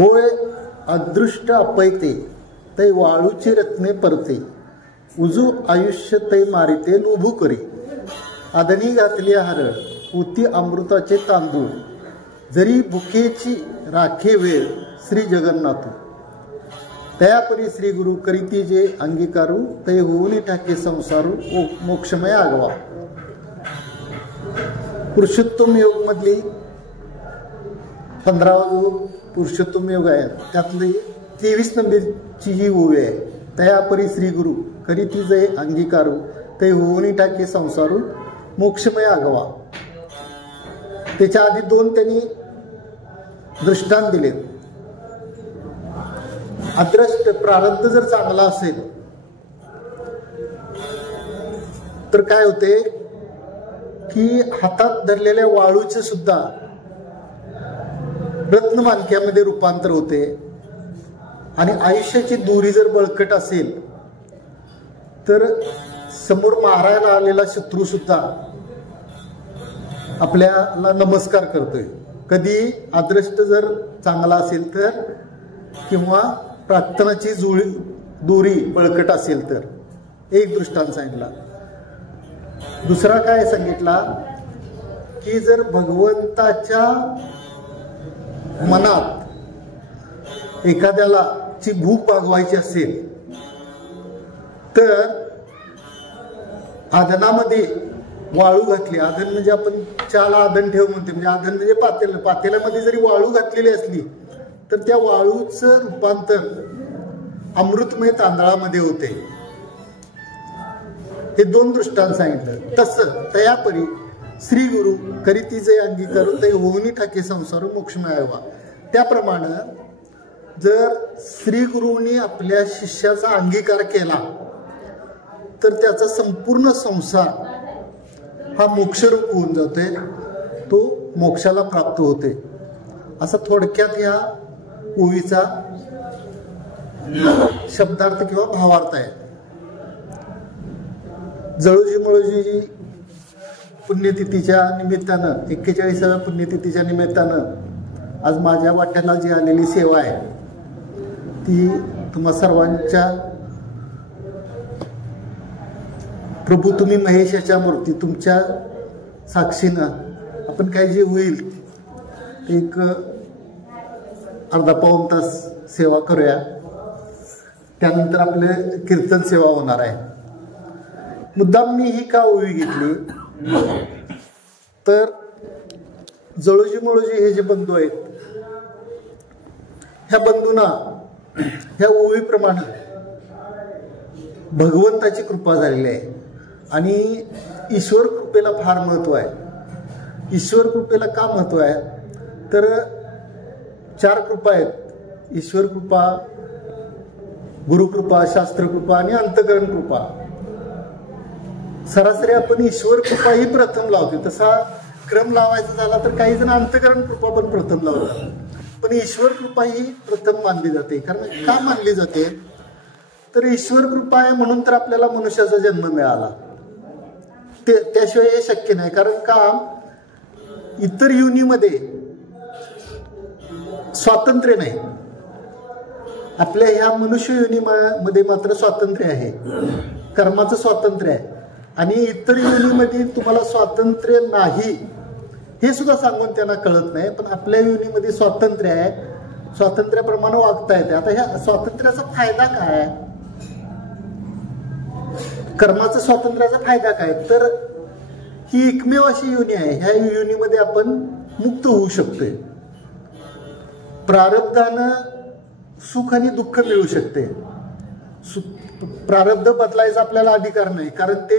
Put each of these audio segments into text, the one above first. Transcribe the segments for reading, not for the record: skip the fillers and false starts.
होय अदृष्ट अपैते तै वाळूची रत्ने परते, उजू आयुष्य तै मारिते लोभू करी, आदनी घातली हरळ उती अमृताचे तांदूळ, जरी भुकेची राखे वेळ श्री जगन्नाथ, तयापरी श्री गुरु करीती जे अंगीकारू, तै होऊनी ठाके संसारू मोक्षमय आगवा. पुरुषोत्तम योग मधली 15वा जो पुरुषोत्तम योग आहे त्यातली 23 नंबरची ही ओवी आहे. तयापरी श्री गुरु करीती जे अंगीकारू, तै होऊनी ठाके संसारू मोक्षमय आगवा. त्याच्या आधी 2 त्यांनी दृष्टांत दिले. अदृष्ट प्रारब्ध जर चांगला असेल तर काय होते की हातात धरलेल्या वाळूचे सुद्धा रत्नमाणक्यामध्ये रूपांतर होते. आणि आयुष्याची दोरी जर बळकट असेल तर समोर मारायला आलेला शत्रू सुद्धा आपल्याला नमस्कार करतोय. कधी अदृष्ट जर चांगला असेल तर, किंवा प्रार्थनाची दोरी बळकट असेल तर. एक दृष्टांत सांगितला. दुसरा काय सांगितला की जर भगवंताच्या मनात एखाद्याला ची भूक भागवायची असेल तर आधनामध्ये वाळू घातली. आधन म्हणजे आपण चहाला आधन ठेव म्हणते, म्हणजे आधन म्हणजे पातेला. पातेल्यामध्ये जरी वाळू घातलेली असली तर त्या वाळूचं रूपांतर अमृतमय तांदळामध्ये होते. हे 2 दृष्टांत सांगितलं. तसं तयापरी श्री गुरु करीती जे अंगीकारू, ते होऊनी ठाके संसार मोक्षमय व्हा. त्याप्रमाणे जर श्री गुरुनी आपल्या शिष्याचा अंगीकार केला तर त्याचा संपूर्ण संसार हा मोक्षरूप होऊन जातोय, तो मोक्षाला प्राप्त होते. असा थोडक्यात या ओवीचा शब्दार्थ किंवा भावार्थ आहे. जळोजी मळोजी पुण्यतिथीच्या निमित्तानं, 41व्या पुण्यतिथीच्या निमित्तानं आज माझ्या वाट्याला जी आलेली सेवा आहे ती तुम्हा सर्वांच्या प्रभू तुम्ही महेशाच्या मूर्ती तुमच्या साक्षीनं आपण काय जे होईल एक अर्धा पाऊण तास सेवा करूया. त्यानंतर आपले कीर्तन सेवा होणार आहे. मुद्दाम मी ही का ओवी घेतली तर जळोजी मळोजी हे जे बंधू आहेत, ह्या बंधूंना ह्या ओवीप्रमाणे भगवंताची कृपा झालेली आहे. आणि ईश्वर कृपेला फार महत्व आहे. ईश्वर कृपेला का महत्व आहे तर 4 कृपा आहेत. ईश्वर कृपा, गुरुकृपा, शास्त्रकृपा आणि अंतकरण कृपा. सरासरी आपण ईश्वर कृपा ही प्रथम लावते. तसा क्रम लावायचा झाला तर काही जण अंतकरण कृपा पण प्रथम लावतात, पण ईश्वर कृपा ही प्रथम मानली जाते. कारण का मानली जाते तर ईश्वर कृपा आहे म्हणून तर आपल्याला मनुष्याचा जन्म मिळाला. त्याशिवाय हे शक्य नाही. कारण का इतर योनीमध्ये स्वातंत्र्य नाही, आपल्या ह्या मनुष्य योनीमध्ये मात्र स्वातंत्र्य आहे, कर्माचं स्वातंत्र्य आहे. आणि इतर योनीमध्ये तुम्हाला स्वातंत्र्य नाही हे सुद्धा सांगून त्यांना कळत नाही. पण आपल्या योनीमध्ये स्वातंत्र्य आहे, स्वातंत्र्याप्रमाणे वागता येते. आता ह्या स्वातंत्र्याचा फायदा काय, कर्माचा स्वातंत्र्याचा फायदा काय तर ही एकमेव अशी योनी आहे, ह्या योनीमध्ये आपण मुक्त होऊ शकतोय. प्रारब्धानं सुख आणि दुःख मिळू शकते. प्रारब्ध बदलायचा आपल्याला अधिकार नाही, कारण ते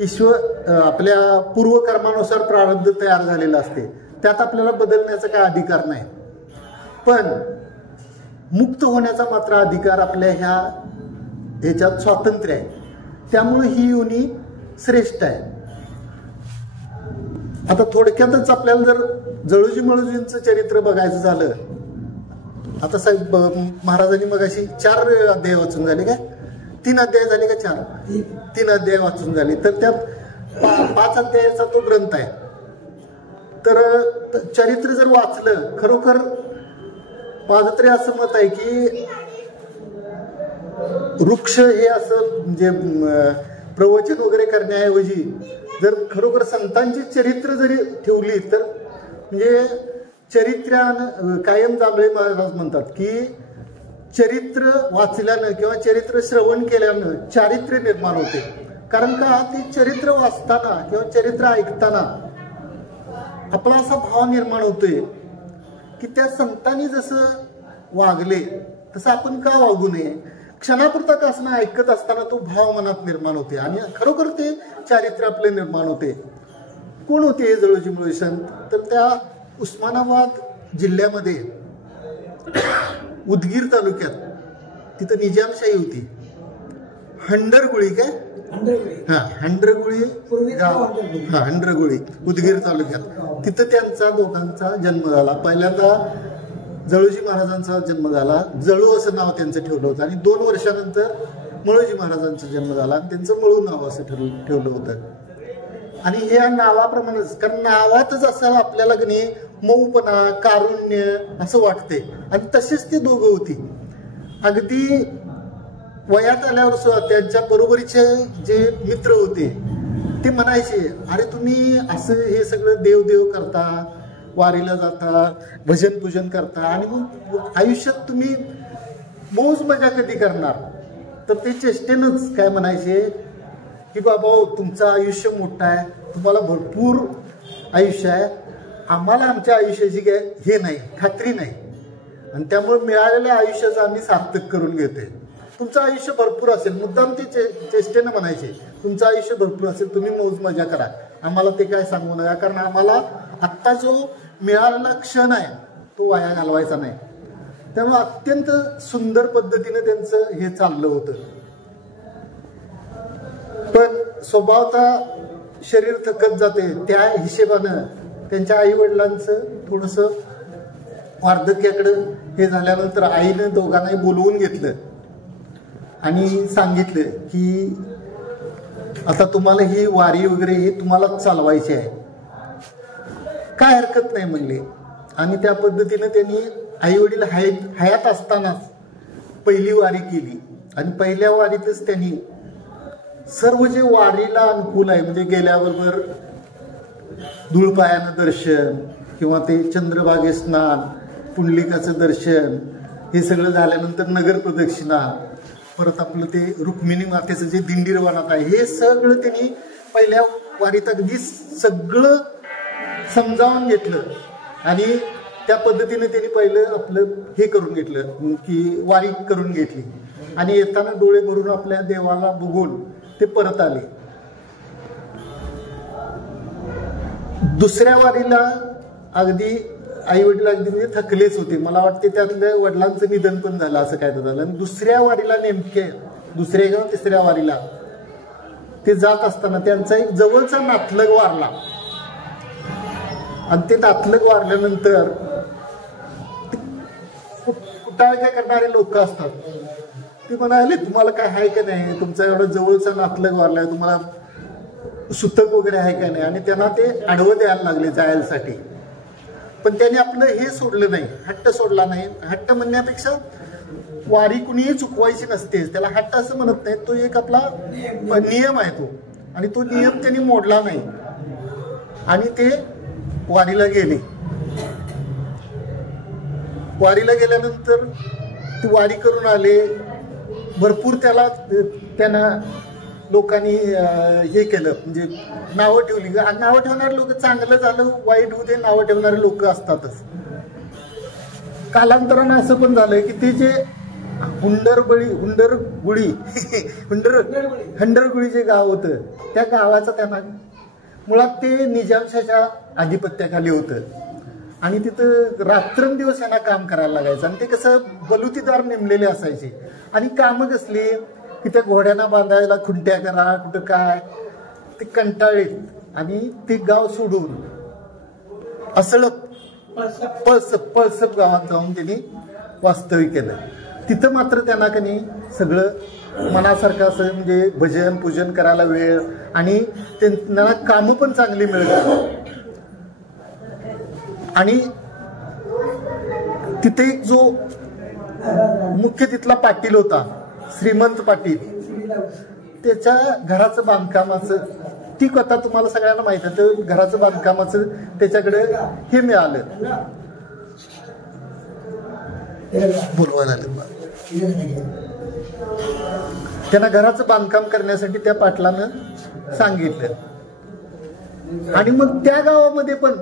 ईश्वर आपल्या पूर्वकर्मानुसार प्रारब्ध तयार झालेलं असते, त्यात आपल्याला बदलण्याचा काय अधिकार नाही. पण मुक्त होण्याचा मात्र अधिकार आपल्या ह्याच्यात स्वातंत्र्य आहे. त्यामुळे ही योनी श्रेष्ठ आहे. आता थोडक्यातच आपल्याला जर जळोजी मळोजींचं चरित्र बघायचं झालं, आता साहेब महाराजांनी मगाशी 4 अध्याय वाचून झाले काय, 3 अध्याय झाले का 4? 3 अध्याय वाचून झाले. तर त्यात 5 अध्यायाचा तो ग्रंथ आहे. तर चरित्र जर वाचलं खरोखर माझं तरी असं मत आहे की वृक्ष हे असं म्हणजे प्रवचन वगैरे करण्याऐवजी जर खरोखर संतांची चरित्र जरी ठेवली तर म्हणजे चरित्रानं कायम जांभळे महाराज म्हणतात की चरित्र वाचल्यानं किंवा चरित्र श्रवण केल्यानं चारित्र्य निर्माण होते. कारण का ते चरित्र वाचताना किंवा चरित्र ऐकताना आपला असा भाव निर्माण होतोय की त्या संतांनी जसं वागले तसं आपण का वागू नये. क्षणापुरता का असणं ऐकत असताना तो भाव मनात निर्माण होते आणि खरोखर ते चारित्र्य आपले निर्माण होते. कोण होते हे जवळची मुळी संत? तर त्या उस्मानाबाद जिल्ह्यामध्ये उदगीर तालुक्यात तिथं निजामशाही होती. हंडरगुळी काय हंडरगुळी गाव हंडरगुळी उदगीर तालुक्यात तिथं त्यांचा दोघांचा जन्म झाला. पहिल्यांदा जळोजी महाराजांचा जन्म झाला. जळू असं नाव त्यांचं ठेवलं होतं आणि 2 वर्षानंतर मळोजी महाराजांचा जन्म झाला आणि त्यांचं मळू नाव असं ठेवलं होतं. आणि या नावाप्रमाणेच कारण नावातच असं आपल्याला की नाही मऊपणा कारुण्य असं वाटते आणि तसेच ते दोघं होती. अगदी वयात आल्यावर सुद्धा त्यांच्या बरोबरीचे जे मित्र होते ते म्हणायचे अरे तुम्ही असं हे सगळं देवदेव करता, वारीला जाता, भजन पूजन करता आणि मग आयुष्यात तुम्ही मौज मजा कधी करणार. तर ते चेष्टेनंच काय म्हणायचे की बाबा तुमचं आयुष्य मोठं आहे, तुम्हाला भरपूर आयुष्य आहे, आम्हाला आमच्या आयुष्याची काय हे नाही खात्री नाही आणि त्यामुळे मिळालेल्या आयुष्याचं आम्ही सार्थक करून घेतोय. तुमचं आयुष्य भरपूर असेल, मुद्दाम ते चेष्टेनं म्हणायचे तुमचं आयुष्य भरपूर असेल, तुम्ही मौज मजा करा, आम्हाला ते काय सांगू नका, कारण आम्हाला आत्ता जो मिळालेला क्षण आहे तो वाया घालवायचा नाही. त्यामुळे अत्यंत सुंदर पद्धतीने त्यांचं हे चाललं होतं. पण स्वभावतः शरीर थकत जाते, त्या हिशेबानं त्यांच्या आई वडिलांचं थोडंसं वार्धक्याकडं हे झाल्यानंतर आईनं दोघांनाही बोलवून घेतलं आणि सांगितलं की आता तुम्हाला ही वारी वगैरे हे तुम्हालाच चालवायची आहे, काय हरकत नाही म्हणले. आणि त्या पद्धतीनं त्यांनी आई वडील हयात असतानाच पहिली वारी केली आणि पहिल्या वारीतच त्यांनी सर्व जे वारीला अनुकूल आहे म्हणजे गेल्याबरोबर धुळपायानं दर्शन किंवा ते चंद्रभागे स्नान, पुंडलिकाचं दर्शन हे सगळं झाल्यानंतर नगर प्रदक्षिणा, परत आपलं ते रुक्मिणी मातेचं जे दिंडी रवानात आहे हे सगळं त्यांनी पहिल्या वारीत अगदी सगळं समजावून घेतलं आणि त्या पद्धतीने त्यांनी पहिलं आपलं हे करून घेतलं की वारी करून घेतली आणि येताना डोळे भरून आपल्या देवाला बघून ते परत आले. दुसऱ्या वारीला अगदी आई वडील अगदी म्हणजे थकलेच होते, मला वाटते त्यातल्या वडिलांचं निधन पण झालं असं काय तर झालं. आणि दुसऱ्या वारीला नेमके दुसऱ्या किंवा तिसऱ्या वारीला ते जात असताना त्यांचा एक जवळचा नातलग वारला आणि ते नातलग वारल्यानंतर कुटाळ काय करणारे लोक असतात ते म्हणाले तुम्हाला काय आहे का नाही, तुमचा एवढा जवळचा नातलग वारलाय, तुम्हाला सुतक वगैरे आहे का नाही, आणि त्यांना ते आडवं द्यायला लागले जायसाठी. पण त्यांनी आपलं हे सोडलं नाही, हट्ट सोडला नाही. हट्ट म्हणण्यापेक्षा वारी कुणीही चुकवायची नसते, त्याला हट्ट असं म्हणत नाही, तो एक आपला नियम आहे तो, आणि तो नियम त्यांनी मोडला नाही आणि ते वारीला गेले. वारीला गेल्यानंतर ते वारी करून आले, भरपूर त्यांना लोकांनी हे केलं म्हणजे नावं ठेवली. नावं ठेवणारे लोक, चांगलं झालं वाईट होऊ दे, नावं ठेवणारे लोक असतातच. कालांतरानं असं पण झालंय की ते जे हंडरगुळी जे गाव होतं त्या गावाचं त्यांना मुळात ते निजामशाच्या आधिपत्याखाली होतं आणि तिथं रात्रंदिवस यांना काम करायला लागायचं. आणि ते कसं बलुतीदार नेमलेले असायचे आणि कामं कसली की त्या घोड्यांना बांधायला खुंट्या करा कुठं काय, ते कंटाळीत आणि ते गाव सोडून असळप पळसप गावात जाऊन त्यांनी वास्तव्य केलं. तिथं मात्र त्यांना कधी सगळं मनासारखं असं म्हणजे भजन पूजन करायला वेळ आणि त्यांना कामं पण चांगली मिळतात. आणि तिथे एक जो मुख्य तिथला पाटील होता, श्रीमंत पाटील, त्याच्या घराचं बांधकामाचं, ती कथा तुम्हाला सगळ्यांना माहित आहे, तर घराचं बांधकामाचं त्याच्याकडे हे मिळालं, बोलवायला त्यांना घराचं बांधकाम करण्यासाठी त्या पाटलानं सांगितलं. आणि मग त्या गावामध्ये पण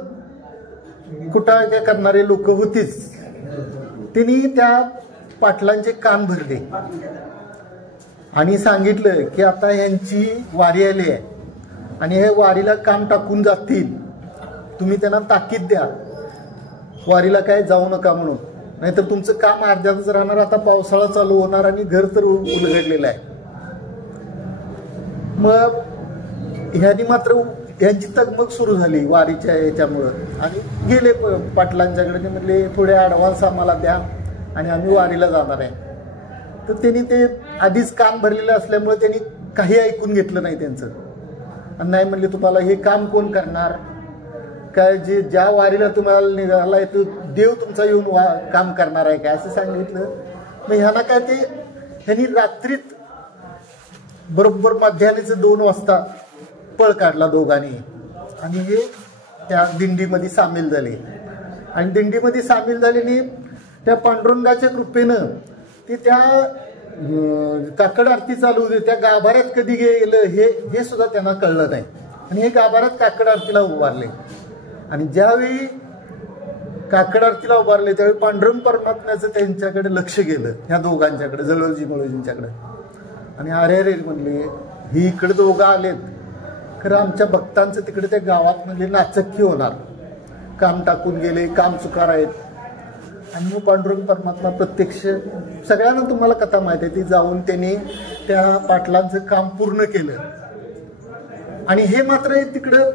कुटाळक्या करणारे लोक होतीच. त्यांनी त्या पाटलांचे कान भरले आणि सांगितलं की आता यांची वारी आली आहे आणि हे वारीला काम टाकून जातील, तुम्ही त्यांना ताकीद द्या वारीला काय जाऊ नका म्हणून, नाहीतर तुमचं काम अर्ध्यातच राहणार. आता पावसाळा चालू होणार आणि घर तर उलगडलेलं आहे. मग ह्यांनी मात्र यांची तगमग सुरू झाली वारीच्या याच्यामुळं आणि गेले पाटलांच्याकडे. ते म्हणले थोडे ॲडव्हान्स आम्हाला द्या आणि आम्ही वारीला जाणार आहे. तर त्यांनी ते आधीच कान भरलेलं असल्यामुळे त्यांनी काही ऐकून घेतलं नाही त्यांचं. आणि नाही म्हणले तुम्हाला हे काम कोण करणार, काय जे ज्या वारीला तुम्हाला निघालाय तो देव तुमचा येऊन काम करणार आहे काय, असं सांगितलं. मग ह्यांना काय ते ह्यांनी रात्रीत बरोबर मध्यान्हीचं 2 वाजता पळ काढला दोघांनी आणि हे त्या दिंडीमध्ये सामील झाले. आणि दिंडीमध्ये सामील झालेली त्या पांडुरंगाच्या कृपेनं ते त्या काकड आरती चालू होते, त्या गाभाऱ्यात कधी गेलं हे सुद्धा त्यांना कळलं नाही. आणि हे गाभाऱ्यात काकड आरतीला उभारले. आणि ज्यावेळी काकड आरतीला उभारले त्यावेळी पांडुरंग परमात्म्याचं त्यांच्याकडे लक्ष गेलं, ह्या दोघांच्याकडे, जवळजी मुळजींच्याकडे. आणि अरे म्हणले ही इकडे दोघं आलेत, खरं आमच्या भक्तांचं तिकडे त्या गावात म्हणजे नाचक्की होणार, काम टाकून गेले, काम चुकार आहेत. आणि मग पांडुरंग परमात्मा प्रत्यक्ष, सगळ्यांना तुम्हाला कथा माहिती आहे, ती जाऊन त्यांनी त्या पाटलांचं काम पूर्ण केलं. आणि हे मात्र तिकडं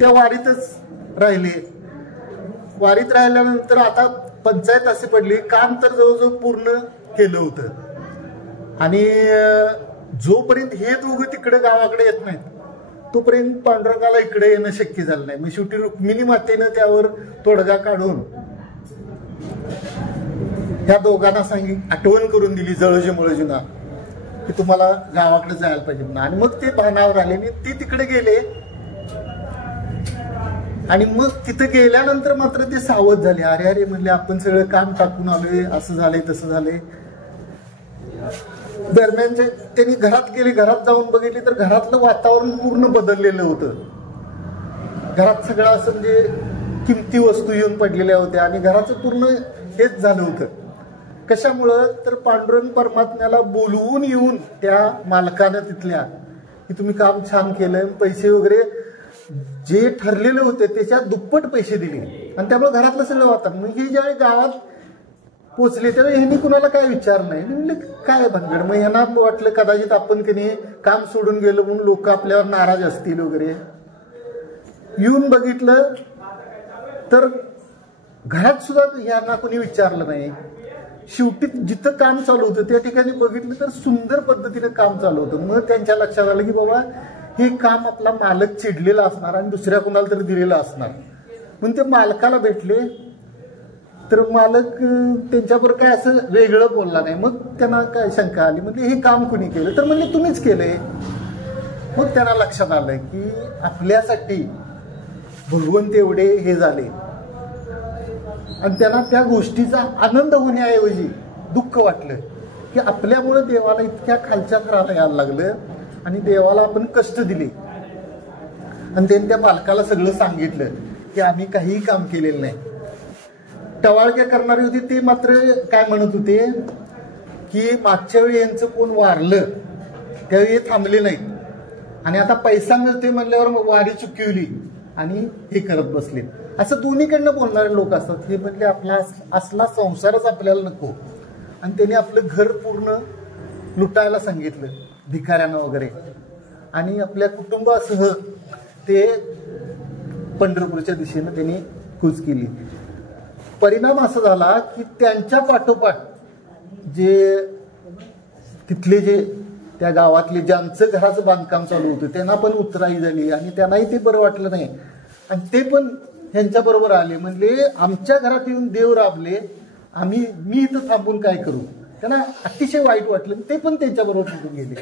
त्या वारीतच राहिले. वारीत राहिल्यानंतर आता पंचायत अशी पडली, काम तर जवळजवळ पूर्ण केलं होतं. आणि जोपर्यंत हे दोघं तिकडे गावाकडे येत नाहीत तोपर्यंत पांडुरंगाला इकडे येणं शक्य झालं नाही. मग शेवटी रुक्मिणी मातेनं त्यावर तोडगा काढून ह्या दोघांना आठवण करून दिली, जळजी मुळजींना, की तुम्हाला गावाकडे जायला पाहिजे म्हणून. आणि मग ते भानावर आले आणि ते तिकडे गेले. आणि मग तिथे गेल्यानंतर मात्र ते सावध झाले. अरे म्हणले आपण सगळं काम टाकून आलोय, असं झालंय तसं झालंय. दरम्यानचे त्यांनी घरात गेले, घरात जाऊन बघितले तर घरातलं वातावरण पूर्ण बदललेलं होतं. घरात सगळं असं म्हणजे किमती वस्तू येऊन पडलेल्या होत्या आणि घराचं पूर्ण हेच झालं होतं. कशामुळं तर पांडुरंग परमात्म्याला बोलवून येऊन त्या मालकानं तिथल्या की तुम्ही काम छान केलं, पैसे वगैरे जे ठरलेले होते त्याच्या दुप्पट पैसे दिले. आणि त्यामुळे घरातलं सगळं वातावरण, मग हे ज्यावेळी गावात पोचले त्यावेळी ह्यांनी कुणाला काय विचार नाही. म्हणजे काय भानगड, मग ह्यांना वाटलं कदाचित आपण की नाही काम सोडून गेलो म्हणून लोक आपल्यावर नाराज असतील वगैरे. येऊन बघितलं तर घरात सुद्धा ह्यांना कोणी विचारलं नाही. शेवटी जिथं काम चालू होतं त्या ठिकाणी बघितलं तर सुंदर पद्धतीने काम चालू होतं. मग त्यांच्या लक्षात आलं की बाबा हे काम आपला मालक चिडलेला असणार आणि दुसऱ्या कोणाला तरी दिलेलं असणार. म्हणून ते मालकाला भेटले तर मालक त्यांच्याबरोबर काय असं वेगळं बोलला नाही. मग त्यांना काय शंका आली, म्हणजे हे काम कुणी केलं, तर म्हणजे तुम्हीच केलंय. मग त्यांना लक्षात आलं की आपल्यासाठी भगवंत एवढे हे झाले आणि त्यांना त्या गोष्टीचा आनंद होण्याऐवजी दुःख वाटलं की आपल्यामुळे देवाला इतक्या खालच्या थराला यायला लागलं आणि देवाला आपण कष्ट दिले. आणि त्यांनी त्या मालकाला सगळं सांगितलं की आम्ही काहीही काम केलेलं नाही. टवाळक्या करणारी होती ते मात्र काय म्हणत होते की मागच्या वेळी यांचं कोण वारलं त्यावेळी हे थांबले नाहीत आणि आता पैसा मिळतोय म्हणल्यावर मग वारी चुकवली आणि हे करत बसले. असं दोन्हीकडनं बोलणारे लोक असतात. हे म्हणजे आपला असला संसारच आपल्याला नको आणि त्यांनी आपलं घर पूर्ण लुटायला सांगितलं भिकाऱ्यांना वगैरे आणि आपल्या कुटुंबासह ते पंढरपूरच्या दिशेनं त्यांनी कूच केली. परिणाम असा झाला की त्यांच्या पाठोपाठ जे तिथले जे त्या गावातले ज्यांचं घराचं बांधकाम चालू होतं त्यांना पण उतराई झाली आणि त्यांनाही ते बरं वाटलं नाही आणि ते पण ह्यांच्या बरोबर आले. म्हणजे आमच्या घरात येऊन देव राबले मी इथं थांबून काय करू. त्यांना अतिशय वाईट वाटलं. ते पण त्यांच्याबरोबर तिथून गेले.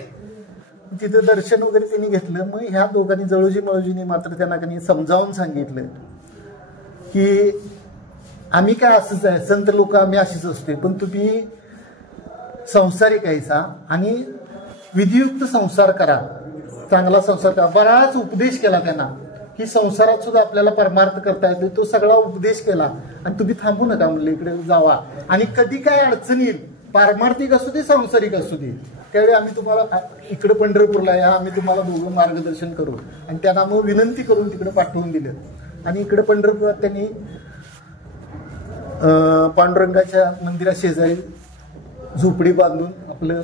तिथं दर्शन वगैरे त्यांनी घेतलं. मग ह्या दोघांनी जळोजी मळोजींनी मात्र त्यांना काही समजावून सांगितलं की आम्ही काय असंच आहे, संत लोक आम्ही अशीच असते, पण तुम्ही संसारिक आहेसा आणि विधियुक्त संसार करा, चांगला संसार करा. बराच उपदेश केला त्यांना की संसारात सुद्धा आपल्याला परमार्थ करता येतो. तो सगळा उपदेश केला. आणि तुम्ही थांबू नका म्हणले, इकडे जावा आणि कधी काय अडचण येईल, पारमार्थिक असू दे संसारिक असू दे, त्यावेळी आम्ही तुम्हाला इकडे पंढरपूरला या, आम्ही तुम्हाला दोघं मार्गदर्शन करू. आणि त्यांना मग विनंती करून तिकडे पाठवून दिलं. आणि इकडे पंढरपुरात त्यांनी पांडुरंगाच्या मंदिरा शेजारी झोपडी बांधून आपलं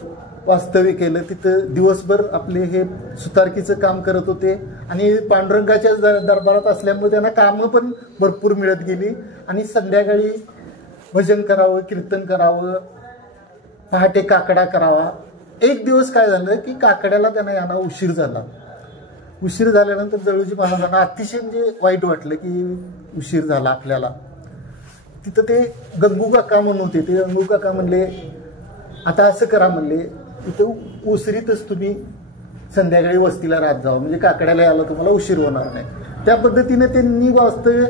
वास्तव्य केलं. तिथं दिवसभर आपले हे सुतारकीचं काम करत होते. आणि पांडुरंगाच्या दरबारात असल्यामुळे त्यांना कामं पण भरपूर मिळत गेली. आणि संध्याकाळी भजन करावं, कीर्तन करावं, पहाटे काकडा करावा. एक दिवस काय झालं की काकड्याला त्यांना यांना उशीर झाला. उशीर झाल्यानंतर जळोजी महाराजांना अतिशय म्हणजे वाईट वाटलं की उशीर झाला आपल्याला. तिथं ते गंगू काका म्हणून होते. ते गंगू काका म्हणले आता असं करा म्हणले, तिथं ओसरीतच तुम्ही संध्याकाळी वस्तीला राहत जावं, म्हणजे काकड्याला यायला तुम्हाला उशीर होणार नाही. त्या पद्धतीने त्यांनी वास्तव्य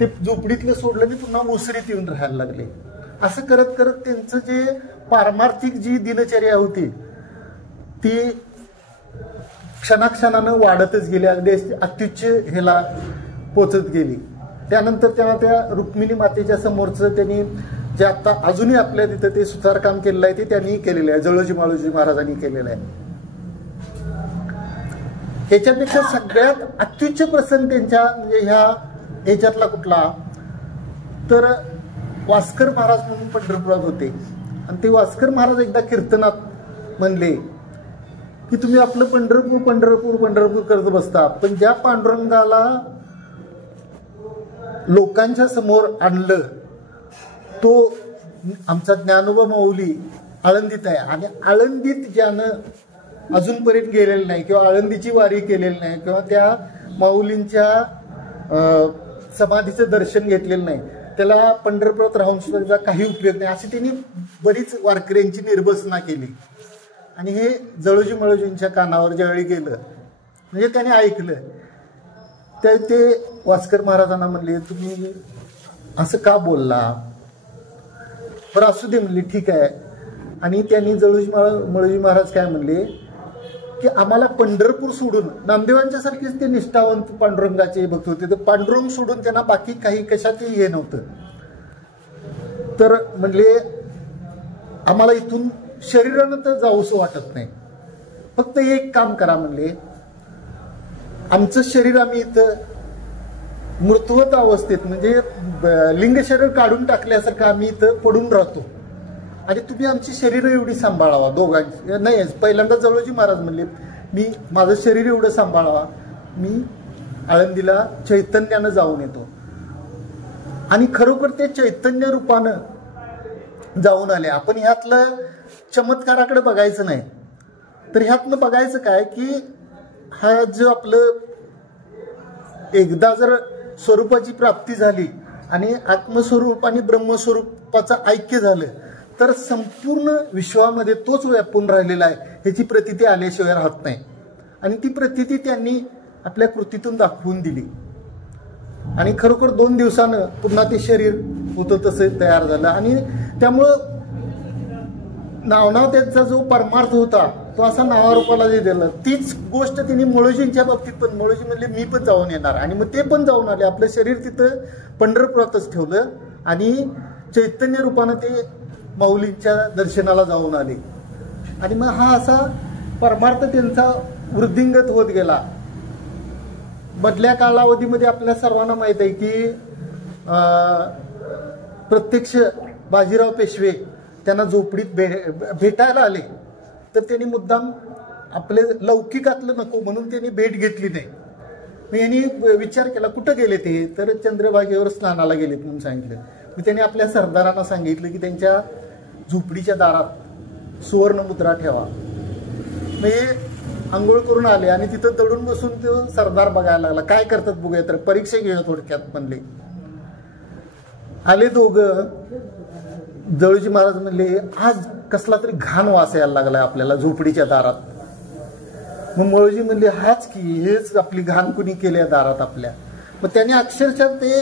ते झोपडीतलं सोडलं आणि पुन्हा ओसरीत येऊन राहायला लागले. असं करत करत त्यांचं जे पारमार्थिक जी दिनचर्या होती ती क्षणाक्षणानं वाढतच गेली, अगदी अत्युच्च ह्याला पोचत गेली. त्यानंतर त्यांना त्या रुक्मिणी मातेच्या समोरचं त्यांनी जे आता अजूनही आपल्या तिथं ते सुतारकाम केलेलं आहे ते त्यांनी केलेलं आहे, जळोजी माळोजी महाराजांनी केलेलं आहे. ह्याच्यापेक्षा सगळ्यात अत्युच्च प्रसंग त्यांच्या म्हणजे ह्या ह्याच्यातला कुठला तर वास्कर महाराज म्हणून पंढरपुरात होते. आणि ते वास्कर महाराज एकदा कीर्तनात म्हणले की तुम्ही आपलं पंढरपूर पंढरपूर पंढरपूर करत बसता, पण ज्या पांडुरंगाला लोकांच्या समोर आणलं तो आमचा ज्ञानोबा माऊली आळंदीत आहे. आणि आळंदीत ज्यानं अजूनपर्यंत गेलेलं नाही किंवा आळंदीची वारी केलेली नाही किंवा त्या माऊलींच्या समाधीचं दर्शन घेतलेलं नाही, त्याला पंढरपुरात राहून सुद्धा काही उपयोग नाही, अशी त्यांनी बरीच वारकऱ्यांची निर्बसना केली. आणि हे जळोजी मळोजींच्या कानावर ज्यावेळी गेलं म्हणजे त्याने ऐकलं, त्या ते वास्कर महाराजांना म्हणले तुम्ही असं का बोलला, बरं असू दे म्हणले ठीक आहे. आणि त्यांनी जळोजी मळोजी महाराज काय म्हणले की आम्हाला पंढरपूर सोडून, नामदेवांच्या सारखीच ते निष्ठावंत पांडुरंगाचे भक्त होते, तर पांडुरंग सोडून त्यांना बाकी काही कशातही हे नव्हतं. तर म्हणले आम्हाला इथून शरीरानं तर जाऊसं वाटत नाही, फक्त एक काम करा म्हणले, आमचं शरीर आम्ही इथं मृतवत अवस्थेत म्हणजे लिंग शरीर काढून टाकल्यासारखं आम्ही इथं पडून राहतो आणि तुम्ही आमची शरीर एवढी सांभाळावा दोघांची. नाही, पहिल्यांदा जळोजी महाराज म्हणले मी माझं शरीर एवढं सांभाळावा, मी आळंदीला चैतन्यानं जाऊन येतो. आणि खरोखर ते चैतन्य रूपानं जाऊन आले. आपण ह्यातलं चमत्काराकडे बघायचं नाही, तर ह्यातनं बघायचं काय की हा जो आपलं एकदा जर स्वरूपाची प्राप्ती झाली आणि आत्मस्वरूप आणि ब्रह्मस्वरूपाचं ऐक्य झालं तर संपूर्ण विश्वामध्ये तोच व्यापून राहिलेला आहे ह्याची प्रतीती आल्याशिवाय राहत नाही. आणि ती प्रतीती त्यांनी आपल्या कृतीतून दाखवून दिली. आणि खरोखर 2 दिवसानं पुन्हा ते शरीर होतं तसं तयार झालं. आणि त्यामुळं नाव त्यांचा जो परमार्थ होता तो असा नावारूपाला जे दिलं, तीच गोष्ट त्यांनी मळोजींच्या बाबतीत पण, मळोजी म्हणले मी पण जाऊन येणार. आणि मग ते पण जाऊन आले, आपलं शरीर तिथं पंढरपुरातच ठेवलं आणि चैतन्य रूपानं ते माऊलींच्या दर्शनाला जाऊन आले. आणि मग हा असा परमार्थ त्यांचा वृद्धिंगत होत गेला. मधल्या कालावधीमध्ये आपल्या सर्वांना माहीत आहे की प्रत्यक्ष बाजीराव पेशवे त्यांना झोपडीत भेटायला आले, तर त्यांनी मुद्दाम आपले लौकिकातलं नको म्हणून त्यांनी भेट घेतली नाही. मग यांनी विचार केला कुठं गेले ते, तर चंद्रभागेवर स्नानाला गेलेत म्हणून सांगितलं. मग त्यांनी आपल्या सरदारांना सांगितलं की त्यांच्या झोपडीच्या दारात सुवर्ण मुद्रा ठेवा. मग हे आंघोळ करून आले आणि तिथं दडून बसून तो सरदार बघायला लागला, काय करतात बघूया, तर परीक्षा घेऊया थोडक्यात म्हणले. आले दोघं जवळजी महाराज म्हणले आज कसला तरी घाण वास यायला लागलाय आपल्याला झोपडीच्या दारात. मग मळोजी म्हणले हाच की, हेच आपली घाण कुणी केल्या दारात आपल्या. मग त्याने अक्षरशः ते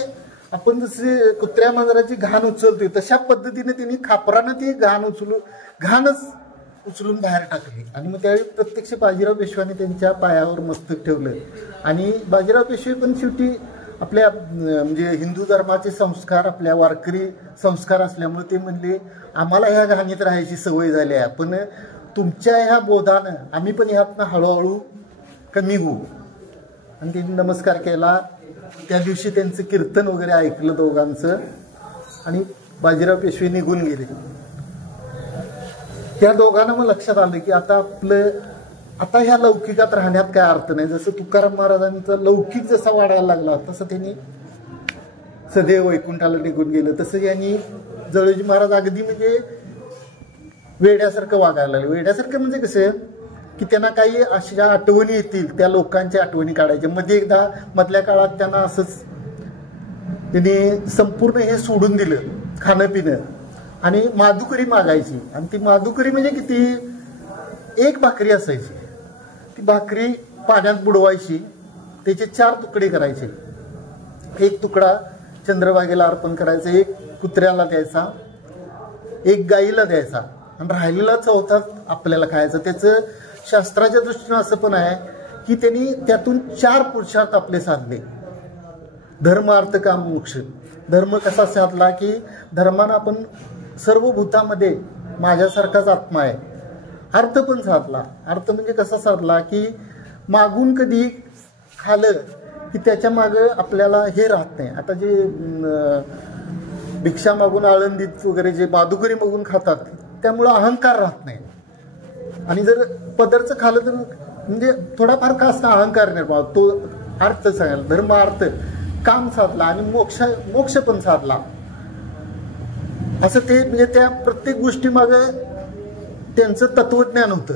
आपण जसे कुत्र्या मांजराची घाण उचलतोय तशा पद्धतीने त्यांनी खापरानं ती घाणच उचलून बाहेर टाकली. आणि मग त्यावेळी प्रत्यक्ष बाजीराव पेशव्याने त्यांच्या पायावर मस्तक ठेवलं. आणि बाजीराव पेशवे पण शेवटी आपल्या म्हणजे हिंदू धर्माचे संस्कार, आपल्या वारकरी संस्कार असल्यामुळे ते म्हणले आम्हाला ह्या घाणीत राहायची सवय झाली आहे, पण तुमच्या ह्या बोधानं आम्ही पण ह्यातनं हळूहळू कमी होऊ. आणि त्यांनी नमस्कार केला. त्या दिवशी त्यांचं कीर्तन वगैरे ऐकलं दोघांचं आणि बाजीराव पेशवे निघून गेले. त्या दोघांना मग लक्षात आलं की आता ह्या लौकिकात राहण्यात काय अर्थ नाही. जसं तुकाराम महाराजांचा लौकिक जसा वाढायला लागला तसं त्यांनी सदैव वैकुंठाला निघून गेलं. तसं यांनी जवळजी महाराज अगदी म्हणजे वेड्यासारखं वागायला लागले. वेड्यासारखं म्हणजे कसं की त्यांना काही अशा आठवणी येतील, त्या लोकांच्या आठवणी काढायच्या. मध्ये एकदा मधल्या काळात त्यांना असंच त्यांनी संपूर्ण हे सोडून दिलं खाणं पिणं आणि माधुकरी मागायची. आणि ती माधुकरी म्हणजे किती, एक भाकरी असायची, ती भाकरी पाण्यात बुडवायची, त्याचे 4 तुकडे करायचे. एक तुकडा चंद्रभागेला अर्पण करायचा, एक कुत्र्याला द्यायचा, एक गाईला द्यायचा आणि राहिलेला 4था आपल्याला खायचा. त्याचं शास्त्राच्या दृष्टीनं असं पण आहे की त्यांनी त्यातून 4 पुरुषार्थ आपले साधले. धर्म अर्थ काम मोक्ष. धर्म कसा साधला की धर्मानं आपण सर्व भूतामध्ये माझ्यासारखाच आत्मा आहे. अर्थ पण साधला. अर्थ म्हणजे कसा साधला की मागून कधी खाल्लं की त्याच्या मागं आपल्याला हे राहत नाही. आता जे भिक्षा मागून आळंदीत वगैरे जे माधुकरी मागून खातात त्यामुळं अहंकार राहत नाही. आणि जर पदरचं खाल्लं तर म्हणजे थोडाफार का असता अहंकार निर्माण. तो अर्थ सांगायला धर्म अर्थ काम साधला आणि मोक्ष पण साधला. असं ते म्हणजे त्या प्रत्येक गोष्टी मागं त्यांचं तत्वज्ञान होतं.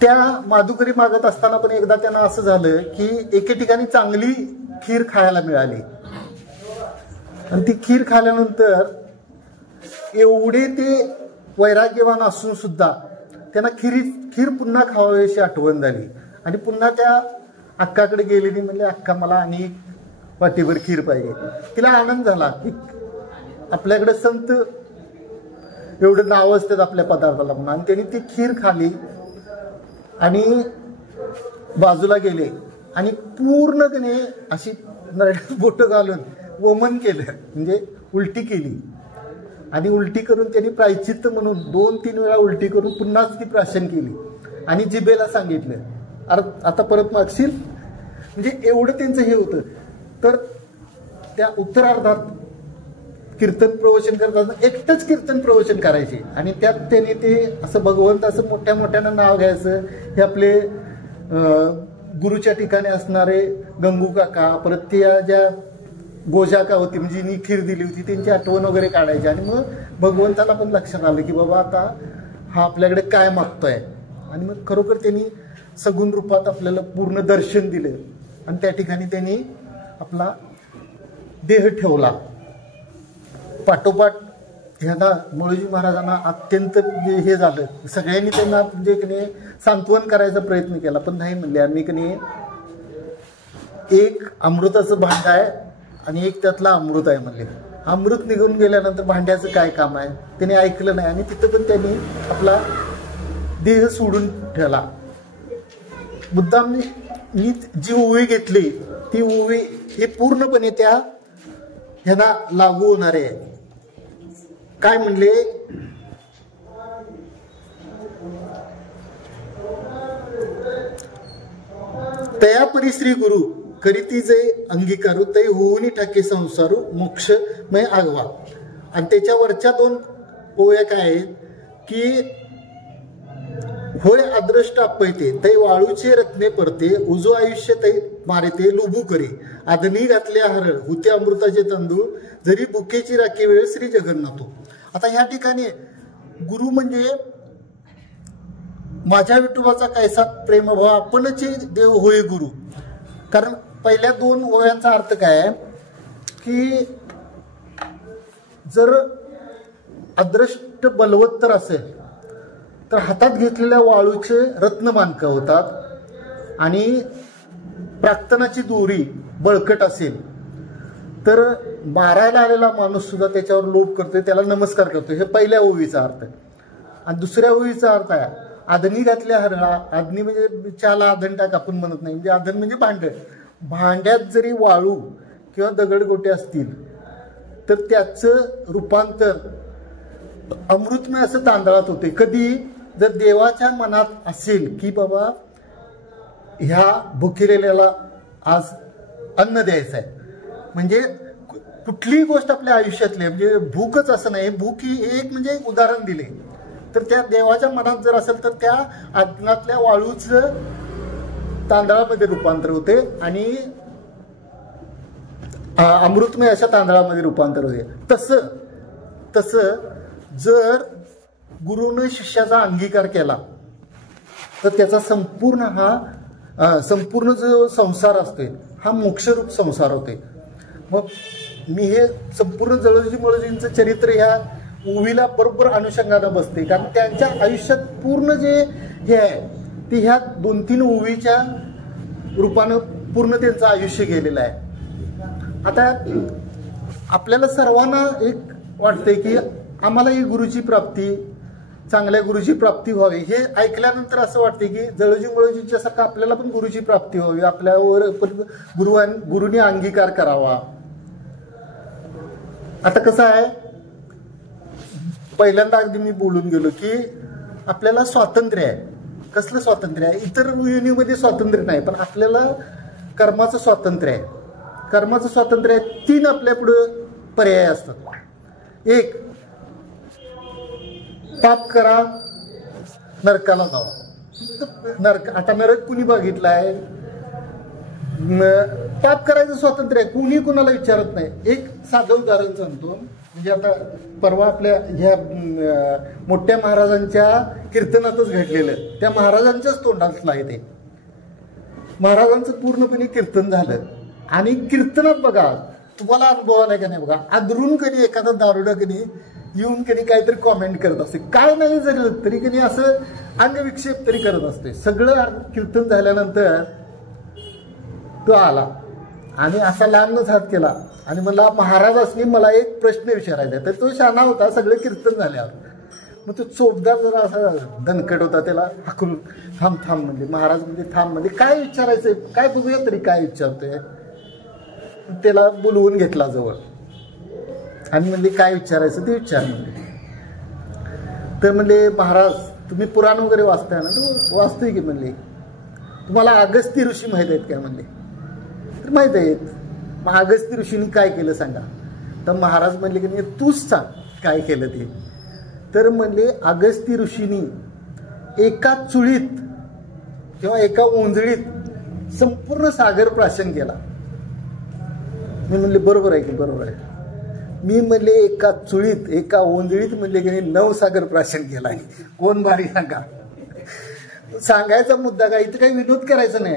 त्या माधुकरी मागत असताना पण एकदा त्यांना असं झालं की एके ठिकाणी चांगली खीर खायला मिळाली आणि ती खीर खाल्ल्यानंतर एवढे ते वैराग्यवान असून सुद्धा त्यांना खीर पुन्हा खावावीशी आठवण झाली. आणि पुन्हा त्या अक्काकडे गेलेली म्हणजे अक्का मला आणि वाटीभर खीर पाहिजे. तिला आनंद झाला की आपल्याकडे संत एवढं नाव असतात आपल्या पदार्थाला म्हणून. आणि त्यांनी ती खीर खाली आणि बाजूला गेले आणि पूर्णपणे अशी नरड्यात बोटं घालून वमन केलं, म्हणजे उलटी केली. आणि उलटी करून त्यांनी प्रायचित्त म्हणून 2-3 वेळा उलटी करून पुन्हाच ती प्राशन केली आणि जिभेला सांगितलं अरे आता परत मागशील. म्हणजे एवढं त्यांचं हे होतं. तर त्या उत्तरार्धात कीर्तन प्रवचन करताना एकटंच कीर्तन प्रवचन करायचे आणि त्यात त्याने ते असं भगवंताचं मोठ्या मोठ्यानं नाव घ्यायचं. हे आपले गुरुच्या ठिकाणी असणारे गंगू काका, परत त्या ज्या गोजाका होती म्हणजे जी खीर दिली होती त्यांची आठवण वगैरे काढायची. आणि मग भगवंताला पण लक्षात आलं की बाबा आता हा आपल्याकडे काय मागतोय. आणि मग खरोखर त्यांनी सगुण रूपात आपल्याला पूर्ण दर्शन दिलं आणि त्या ठिकाणी त्यांनी आपला देह ठेवला. पाठोपाठ ह्यांना मळोजी महाराजांना अत्यंत हे झालं. सगळ्यांनी त्यांना म्हणजे की नाही सांत्वन करायचा प्रयत्न केला पण नाही म्हणले. आम्ही की नाही एक अमृताचं भांड आहे आणि एक त्यातला अमृत आहे म्हणले. अमृत निघून गेल्यानंतर भांड्याचं काय काम आहे. त्याने ऐकलं नाही आणि तिथं पण त्यांनी आपला देह सोडून ठेवला. मुद्दाम मी जी ओवी घेतली ती ओवी हे पूर्णपणे त्या ह्यांना लागू होणारे आहे. काय म्हणले, तया परी श्री गुरु करीती जे अंगीकारू तै होऊनी ठाके संसारू मोक्षमय आगवा. आणि त्याच्या वरच्या 2 ओव्या काय आहेत की होय अदृष्ट आपयते तै वाळूचे रत्ने परते उजो आयुष्य तै मारिते लुबू करी आदनी घातले हरळ हुते अमृताचे तांदूळ जरी बुकेची राखी वेळ श्री जगन्नाथो. आता ह्या ठिकाणी गुरु म्हणजे माझ्या विठोबाचा कैसा प्रेमभाव आपणच देव होय गुरु. कारण पहिल्या 2 ओव्यांचा अर्थ काय आहे की जर अदृष्ट बलवत्तर असेल तर हातात घेतलेल्या वाळूचे रत्नमानकं होतात आणि प्राक्तनाची दोरी बळकट असेल तर मारायला आलेला माणूस सुद्धा त्याच्यावर लोभ करतोय, त्याला नमस्कार करतोय. हे पहिल्या ओवीचा अर्थ आहे. आणि दुसऱ्या ओवीचा अर्थ आहे आधनी घातल्या हरळा. आधनी म्हणजे चहाला आधण टाक आपण म्हणत नाही, म्हणजे आधण म्हणजे भांड. भांड्यात जरी वाळू किंवा दगडगोटे असतील तर त्याचं रूपांतर अमृतमय असं तांदळात होते. कधी जर देवाच्या मनात असेल की बाबा ह्या भुकेलेल्याला आज अन्न द्यायचं आहे, म्हणजे कुठलीही गोष्ट आपल्या आयुष्यातली म्हणजे भूकच असं नाही, भूक ही एक म्हणजे एक उदाहरण दिले तर त्या देवाच्या मनात जर असेल तर त्या अन्नातल्या वाळूचं तांदळामध्ये रूपांतर होते आणि अमृतमय अशा तांदळामध्ये रूपांतर होते. तसं जर गुरुने शिष्याचा अंगीकार केला तर त्याचा संपूर्ण जो संसार असतोय हा मोक्षरूप संसार होते. मग मी हे संपूर्ण जळोजी मळोजींचं चरित्र ह्या ओवीला बरोबर अनुषंगानं बसते, कारण त्यांच्या आयुष्यात पूर्ण जे हे आहे ते ह्या 2-3 ओवीच्या रूपानं पूर्ण त्यांचं आयुष्य गेलेलं आहे. आता आपल्याला सर्वांना एक वाटतंय की आम्हाला ही गुरुची प्राप्ती, चांगल्या गुरुची प्राप्ती व्हावी. हे ऐकल्यानंतर असं वाटते की जळोजी मळोजीच्या सारखं आपल्याला पण गुरुची प्राप्ती व्हावी, आपल्यावर पण गुरुने अंगीकार करावा. आता कसं आहे, पहिल्यांदा अगदी मी बोलून गेलो की आपल्याला स्वातंत्र्य आहे. कसलं स्वातंत्र्य आहे? इतर योनीमध्ये स्वातंत्र्य नाही, पण आपल्याला कर्माचं स्वातंत्र्य आहे. कर्माचं स्वातंत्र्य आहे. 3 आपल्या पुढं पर्याय असतात. एक, पाप करा, नरकाला जावा. आता नरक कुणी बघितला आहे? पाप करायचं स्वातंत्र्य आहे, कुणी कुणाला विचारत नाही. एक साधं उदाहरण सांगतो. म्हणजे आता परवा आपल्या ह्या मोठ्या महाराजांच्या कीर्तनातच घडलेलं, त्या महाराजांच्याच तोंडातलं आहे ते. महाराजांचं पूर्णपणे कीर्तन झालं आणि कीर्तनात बघा, तुम्हाला अनुभव आलाय का नाही बघा, आदरून कधी एखादा दारुडा कधी येऊन कधी काहीतरी कॉमेंट करत असते, काय नाही झालं तरी कधी असं अंगविक्षेप तरी करत असते. सगळं कीर्तन झाल्यानंतर तो आला आणि असा लांबच हात केला आणि मला महाराजांनी मला एक प्रश्न विचारायचा. तर तो शहाणा होता, सगळं कीर्तन झाल्यावर. मग तो चोपदार जरा असा दणकट होता, त्याला हाकून थांब म्हणजे महाराज म्हणजे थांब म्हणजे काय विचारायचंय, काय बघूया तरी काय विचारतोय. त्याला बोलवून घेतला जवळ आणि म्हणजे काय विचारायचं ते विचार म्हणजे. तर म्हणले महाराज तुम्ही पुराण वगैरे वाचताय ना? तो वाचतोय की म्हणले. तुम्हाला अगस्ती ऋषी माहीत आहेत काय म्हणले? तर माहीत आहेत. मग अगस्ती ऋषींनी काय केलं सांगा. तर महाराज म्हणले की नाही तूच सांग काय केलं ते. तर म्हणले अगस्ती ऋषींनी एका चुळीत किंवा एका ओंजळीत संपूर्ण सागर प्राशन केला. मी म्हणले बरोबर आहे की? बरोबर आहे. मी म्हणले एका चुळीत एका ओंजळीत म्हणले की 9 सागर प्राशन केला आहे. कोण भारी सांगा. सांगायचा मुद्दा काय, इथं काही विनोद करायचा नाही,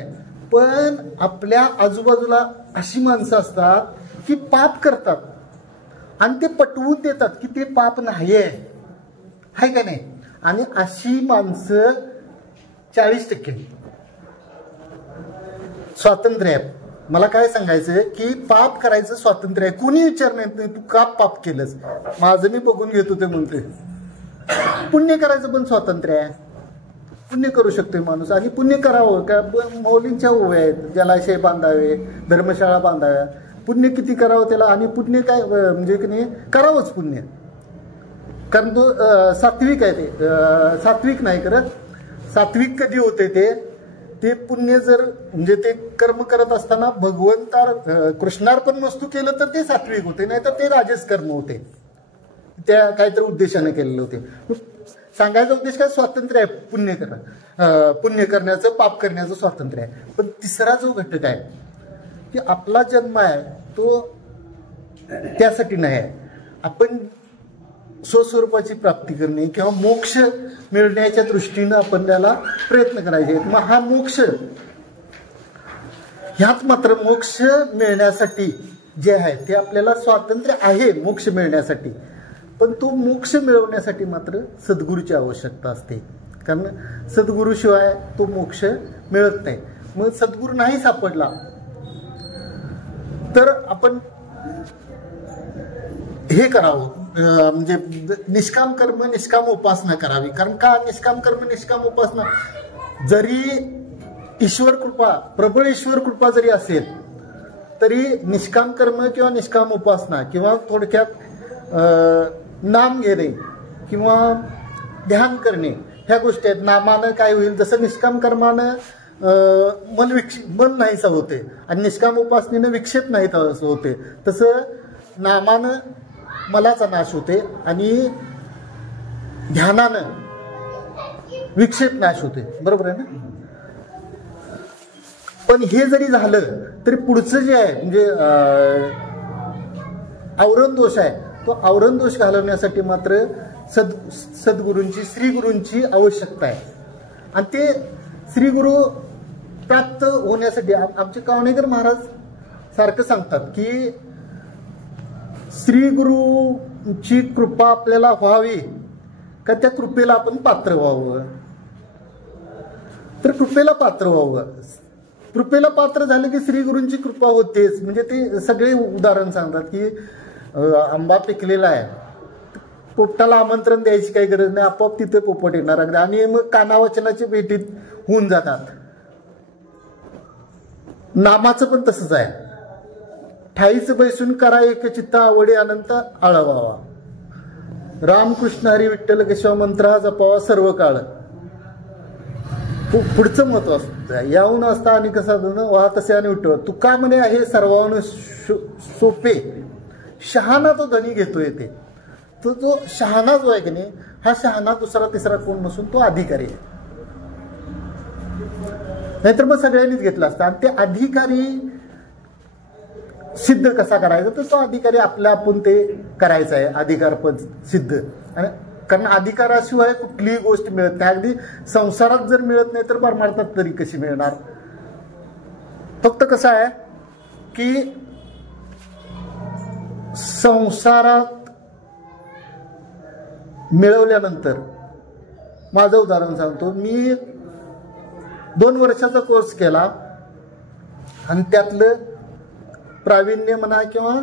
पण आपल्या आजूबाजूला अशी माणसं असतात की पाप करतात आणि ते पटवून देतात की ते पाप नाही आहे का नाही. आणि अशी माणसं 40% स्वातंत्र्य आहे. मला काय सांगायचं की पाप करायचं स्वातंत्र्य आहे. कुणी विचारणार नाही तू का पाप केलंस, माझं मी बघून घेतो ते म्हणते. पुण्य करायचं पण स्वातंत्र्य आहे. पुण्य करू शकतोय माणूस आणि पुण्य करावं का. मौलींच्या ओव्या आहेत, जलाशय बांधावे, धर्मशाळा बांधाव्या. पुण्य किती करावं त्याला, आणि पुण्य काय म्हणजे की नाही करावंच पुण्य, कारण तो सात्विक आहे. ते सात्विक नाही करत. सात्विक कधी होते ते पुण्य जर म्हणजे ते कर्म करत असताना कृष्णार्पण वस्तू केलं तर ते सात्विक होते, नाही तर ते राजस कर्म होते, त्या काहीतरी उद्देशाने केलेले होते. सांगायचा उद्देश काय, स्वातंत्र्य आहे पुण्य करण्याचं, पाप करण्याचं स्वातंत्र्य आहे. पण तिसरा जो घटक आहे की आपला जन्म आहे तो त्यासाठी नाही आहे. आपण स्वस्वरूपाची प्राप्ती करणे किंवा मोक्ष मिळण्याच्या दृष्टीनं आपण त्याला प्रयत्न करायचे. मग हा मोक्ष ह्यात मात्र मोक्ष मिळण्यासाठी जे आहे ते आपल्याला स्वातंत्र्य आहे मोक्ष मिळण्यासाठी, पण तो मोक्ष मिळवण्यासाठी मात्र सद्गुरूची आवश्यकता असते, कारण सद्गुरूशिवाय तो मोक्ष मिळत नाही. मग सद्गुरू नाही सापडला तर आपण हे करावं, म्हणजे निष्काम कर्म निष्काम उपासना करावी. कारण का निष्काम कर्म निष्काम उपासना, जरी ईश्वर कृपा प्रबळ ईश्वर कृपा जरी असेल तरी निष्काम कर्म किंवा निष्काम उपासना किंवा थोडक्यात नाम घेणे किंवा ध्यान करणे ह्या गोष्टी आहेत. नामानं काय होईल, जसं निष्काम कर्मानं मन नाहीसा होते आणि निष्काम उपासनेनं विक्षेप नाही होते, तसं नामानं मलाचा नाश होते आणि ध्यानानं विक्षेप नाश होते. बरोबर आहे ना. पण हे जरी झालं तरी पुढचं जे आहे म्हणजे आवरण दोष आहे, तो आवरण दोष घालवण्यासाठी मात्र सद्गुरूंची श्रीगुरूंची आवश्यकता आहे. आणि ते श्रीगुरू प्राप्त होण्यासाठी आमचे कावणेकर महाराज सारखं सांगतात की श्रीगुरूंची कृपा आपल्याला व्हावी का त्या कृपेला आपण पात्र व्हावं. तर कृपेला पात्र व्हावं. कृपेला पात्र झालं की श्रीगुरूंची कृपा होतेच. म्हणजे ते सगळे उदाहरण सांगतात की आंबा पिकलेला आहे, पोपटाला आमंत्रण द्यायची काही गरज नाही, आपोआप तिथे पोपट येणार आणि मग कानावचनाच्या भेटीत होऊन जातात. नामाचं पण तसंच आहे. ठाईच बैसून करा एक चित्ता आवडे अनंत आळवावा, रामकृष्ण हरी विठ्ठल केशव मंत्र हा जपावा सर्व काळ. पुढचं महत्व असतं याहून असता आणि कसा वाह तसे आणि उठव. तुका म्हणे आहे सर्वांना सोपे, शहाणा तो धनी घेतोय ते. तो जो शहाणा जो आहे की नाही, हा शहाणा दुसरा तिसरा कोण नसून तो अधिकारी आहे. नाहीतर मग सगळ्यांनीच घेतला असता. आणि ते अधिकारी सिद्ध कसा करायचा, तर तो अधिकारी आपल्या आपण ते करायचा आहे, अधिकारपद सिद्ध. आणि कारण अधिकाराशिवाय कुठलीही गोष्ट मिळत नाही. अगदी संसारात जर मिळत नाही तर परमार्थात तरी कशी मिळणार. फक्त कसं आहे की संसारात मिळवल्यानंतर, माझं उदाहरण सांगतो, मी 2 वर्षाचा कोर्स केला आणि त्यातलं प्रावीण्य म्हणा किंवा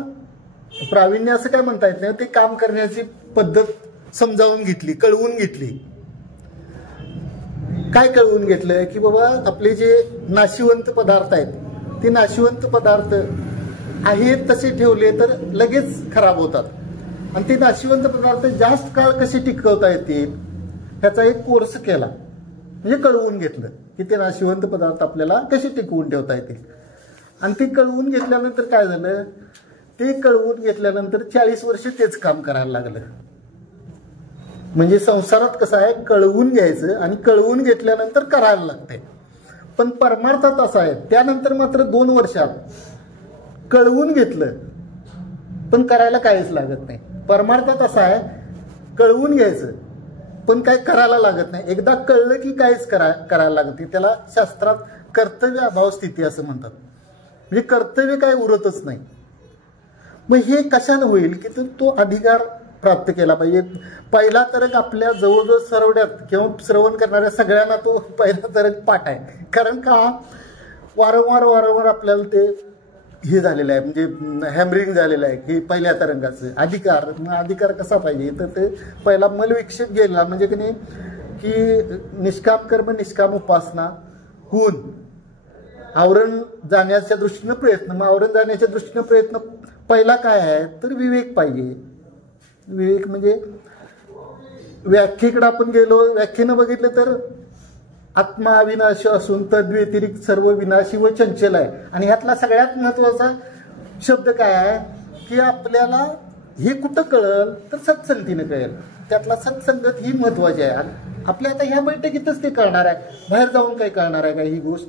प्रावीण्य असं काय म्हणता येत नाही, ते काम करण्याची पद्धत समजावून घेतली, कळवून घेतली. काय कळवून घेतलं की बाबा आपले जे नाशिवंत पदार्थ आहेत, ते नाशिवंत पदार्थ आहेत तसे ठेवले तर लगेच खराब होतात. आणि ते नाशिवंत पदार्थ जास्त काळ कसे टिकवता येतील ह्याचा एक कोर्स केला. म्हणजे कळवून घेतलं की ते नाशिवंत पदार्थ आपल्याला कसे टिकवून ठेवता येतील. आणि ते कळवून घेतल्यानंतर काय झालं, ते कळवून घेतल्यानंतर 40 वर्ष तेच काम करायला लागलं. म्हणजे संसारात कसं आहे, कळवून घ्यायचं आणि कळवून घेतल्यानंतर करायला लागतंय. पण परमार्थात असं आहे, त्यानंतर मात्र 2 वर्षात कळवून घेतलं पण करायला काहीच लागत नाही. परमार्थात असं आहे, कळवून घ्यायचं पण काय करायला लागत नाही. एकदा कळलं की काहीच करायला लागते. त्याला शास्त्रात कर्तव्य अभाव स्थिती असं म्हणतात. म्हणजे कर्तव्य काय उरतच नाही. मग हे कशानं होईल की तो अधिकार प्राप्त केला पाहिजे. पहिला तरक आपल्या जवळजवळ सरवड्यात किंवा श्रवण करणाऱ्या सगळ्यांना तो पहिला तरक पाठ आहे. कारण का वारंवार आपल्याला ते हे झालेलं आहे, म्हणजे हॅमरिंग झालेलं आहे की पहिल्या तरंगाचं अधिकार. मग अधिकार कसा पाहिजे, तर ते पहिला मलविक्षेप गेला म्हणजे की नाही की निष्काम कर्म निष्काम उपासना होऊन आवरण जाण्याच्या दृष्टीनं प्रयत्न. मग आवरण जाण्याच्या दृष्टीनं प्रयत्न पहिला काय आहे, तर विवेक पाहिजे. विवेक म्हणजे व्याख्येकडे आपण गेलो, व्याख्येनं बघितलं तर आत्मा अविनाशी असून तद्व्यतिरिक्त सर्व विनाशी व चंचल आहे. आणि ह्यातला सगळ्यात महत्वाचा शब्द काय आहे की आपल्याला हे कुठं कळलं तर सत्संगतीनं कळेल. त्यातला सत्संगत ही महत्वाची आहे. आणि आपल्या आता ह्या बैठकीतच ते कळणार आहे, बाहेर जाऊन काय कळणार आहे का ही गोष्ट.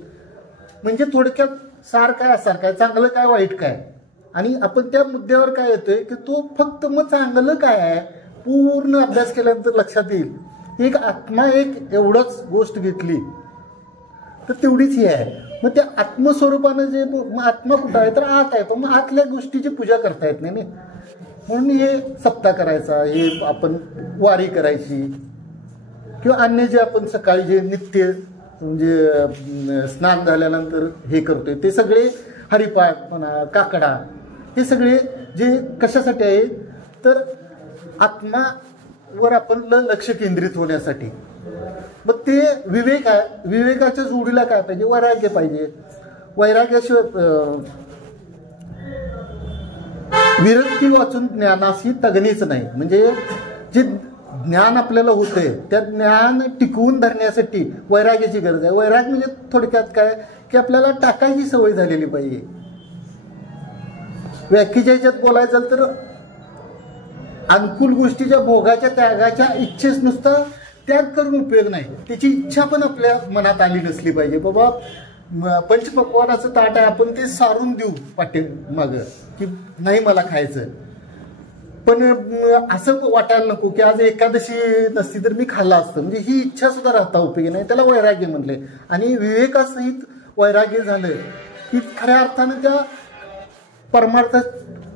म्हणजे थोडक्यात सार काय असार काय, चांगलं काय वाईट काय. आणि आपण त्या मुद्द्यावर काय येतोय की तो फक्त मग चांगलं काय आहे पूर्ण अभ्यास केल्यानंतर लक्षात येईल. एक आत्मा एक एवढंच गोष्ट घेतली तर तेवढीच ही आहे. मग त्या आत्मस्वरूपानं जे मग आत्मा कुठं आहे तर आत आहे, पण मग आतल्या गोष्टीची पूजा करता येत नाही. म्हणून हे सप्ताह करायचा, हे आपण वारी करायची किंवा अन्य जे आपण सकाळी जे नित्य म्हणजे स्नान झाल्यानंतर हे करतोय ते सगळे हरिपाठ म्हणा, काकडा, हे सगळे जे कशासाठी आहे तर आत्मावर आपण लक्ष केंद्रित होण्यासाठी. मग ते विवेक आहे, विवेकाच्या जोडीला काय पाहिजे, वैराग्य पाहिजे. वैराग्याशिवाय विरक्ती वाचून ज्ञानाशी तगणीच नाही. म्हणजे जे ज्ञान आपल्याला होतंय त्या ज्ञान टिकवून धरण्यासाठी वैराग्याची गरज आहे. वैराग म्हणजे थोडक्यात काय की आपल्याला टाकायची सवय झालेली पाहिजे. व्याख्येच्या ह्याच्यात बोलायचं झालं तर अनुकूल गोष्टीच्या भोगाच्या त्यागाच्या इच्छेस नुसता त्याग करून उपयोग नाही, त्याची इच्छा पण आपल्या मनात आली नसली पाहिजे. बाबा पंचपक्वानाचं ताट आहे, आपण ते सारून देऊ पाठीमाग की नाही मला खायचं, पण असं वाटायला नको की आज एकादशी नसती तर मी खाल्ला असतं. म्हणजे ही इच्छा सुद्धा राहता उपयोगी नाही, त्याला वैराग्य म्हणले. आणि विवेकासहित वैराग्य झालं की खऱ्या अर्थानं त्या परमार्थात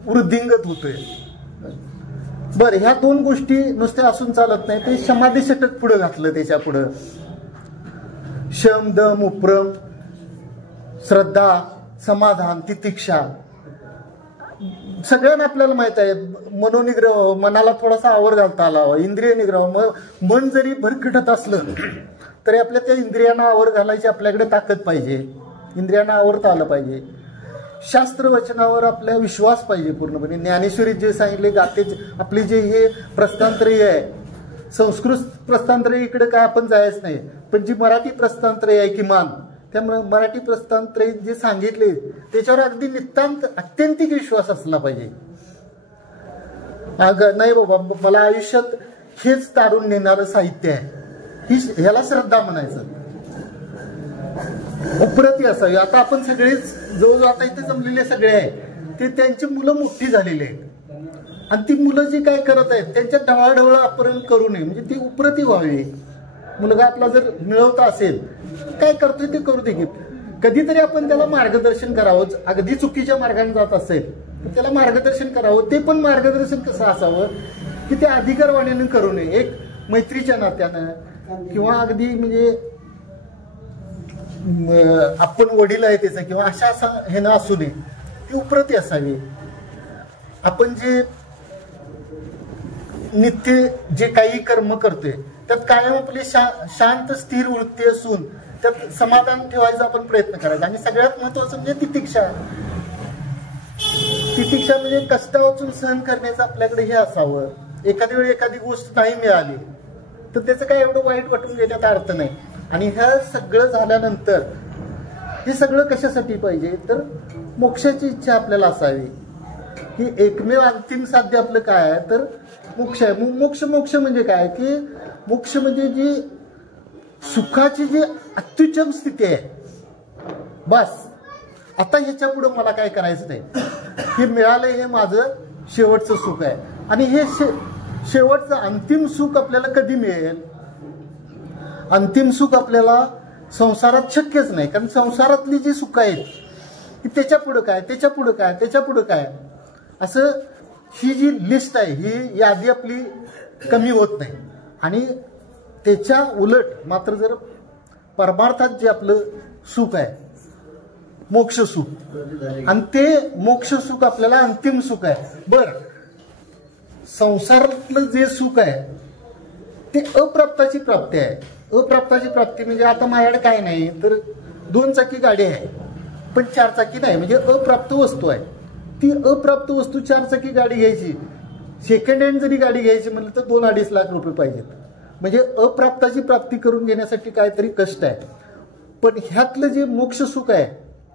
वृद्धिंगत होतोय. बरं, ह्या दोन गोष्टी नुसत्या असून चालत नाही, ते समाधी षटक पुढे घातलं. त्याच्या पुढं शम, दम, उपरम, श्रद्धा, समाधान, तितिक्षा. सगळ्यांना आपल्याला माहित आहे मनोनिग्रह, मनाला थोडासा आवर घालता आला, इंद्रिय निग्रह. मन जरी भरकटत असलं तरी आपल्या त्या इंद्रियांना आवर घालायची आपल्याकडे ताकद पाहिजे, इंद्रियांना आवरता आलं पाहिजे. शास्त्र वचनावर आपला विश्वास पाहिजे पूर्णपणे. ज्ञानेश्वरीत जे सांगितले गाते, आपली जे हे प्रस्थानत्रयी आहे, संस्कृत प्रस्थानत्रयी इकडे काय आपण जायच नाही, पण जी मराठी प्रस्थानत्रयी आहे किमान, त्यामुळे मराठी प्रस्थानत्रयी जे सांगितले त्याच्यावर अगदी नितांत अत्यंतिक विश्वास असला पाहिजे. नाही बाबा मला आयुष्यात हेच तारून नेणारं साहित्य आहे, ह्याला श्रद्धा म्हणायचं. उपरती असावी. आता आपण सगळेच जवळजवळ आता इथे जमलेले सगळे आहे ते त्यांची मुलं मोठी झालेली आहेत आणि ती मुलं जी काय करत आहेत त्यांच्या ढवळाढवळ आपण करू नये. म्हणजे ती उपरती व्हावी. मुलगा आपला जर मिळवता असेल काय करतोय ते करू दे की कधीतरी आपण त्याला मार्गदर्शन करावं. अगदी चुकीच्या मार्गाने जात असेल तर त्याला मार्गदर्शन करावं. ते पण मार्गदर्शन कसं असावं की ते अधिकारवाण्याने करू नये, एक मैत्रीच्या नात्यानं किंवा अगदी म्हणजे आपण वडील आहे त्याचं किंवा अशा हे ना असू नये, ती उपरती असावी. आपण जे नित्य जे काही कर्म करतोय त्यात कायम आपली शांत स्थिर वृत्ती असून त्यात समाधान ठेवायचा आपण प्रयत्न करायचा. आणि सगळ्यात महत्वाचं म्हणजे तितिक्षा. तितिक्षा म्हणजे कष्ट वाचून सहन करण्याचं आपल्याकडे हे असावं. एखाद्या वेळी एखादी गोष्ट नाही मिळाली तर त्याचं काय एवढं वाईट वाटून घेण्यात अर्थ नाही. आणि ह्या सगळं झाल्यानंतर हे सगळं कशासाठी पाहिजे तर मोक्षाची इच्छा आपल्याला असावी की एकमेव अंतिम साध्य आपलं काय आहे तर मोक्ष आहे. मोक्ष म्हणजे काय की मोक्ष म्हणजे जी सुखाची जी अत्युच्चम स्थिती आहे, बस आता ह्याच्या पुढे मला काय करायचं नाही, हे मिळालं हे माझं शेवटचं सुख आहे. आणि हे शेवटचं अंतिम सुख आपल्याला कधी मिळेल? अंतिम सुख आपल्याला संसारात शक्यच नाही. कारण संसारातली जी सुख आहेत की त्याच्या पुढं काय, त्याच्या पुढं काय, त्याच्या पुढं काय, असं ही जी लिस्ट आहे ही यादी आपली कमी होत नाही. आणि त्याच्या उलट मात्र जर परमार्थात जे आपलं सुख आहे मोक्ष सुख, आणि ते मोक्ष सुख आपल्याला अंतिम सुख आहे. बर, संसारातलं जे सुख आहे ते अप्राप्ताची प्राप्ती आहे. अप्राप्ताची प्राप्ती म्हणजे आता माझ्याकडे काय नाही तर 2 चाकी गाडी आहे पण 4 चाकी नाही, म्हणजे अप्राप्त वस्तू आहे. ती अप्राप्त वस्तू 4 चाकी गाडी घ्यायची, सेकंड हँड जरी गाडी घ्यायची म्हणलं तर 2-2.5 लाख रुपये पाहिजेत. म्हणजे अप्राप्ताची प्राप्ती करून घेण्यासाठी काहीतरी कष्ट आहे. पण ह्यातलं जे मोक्ष सुख आहे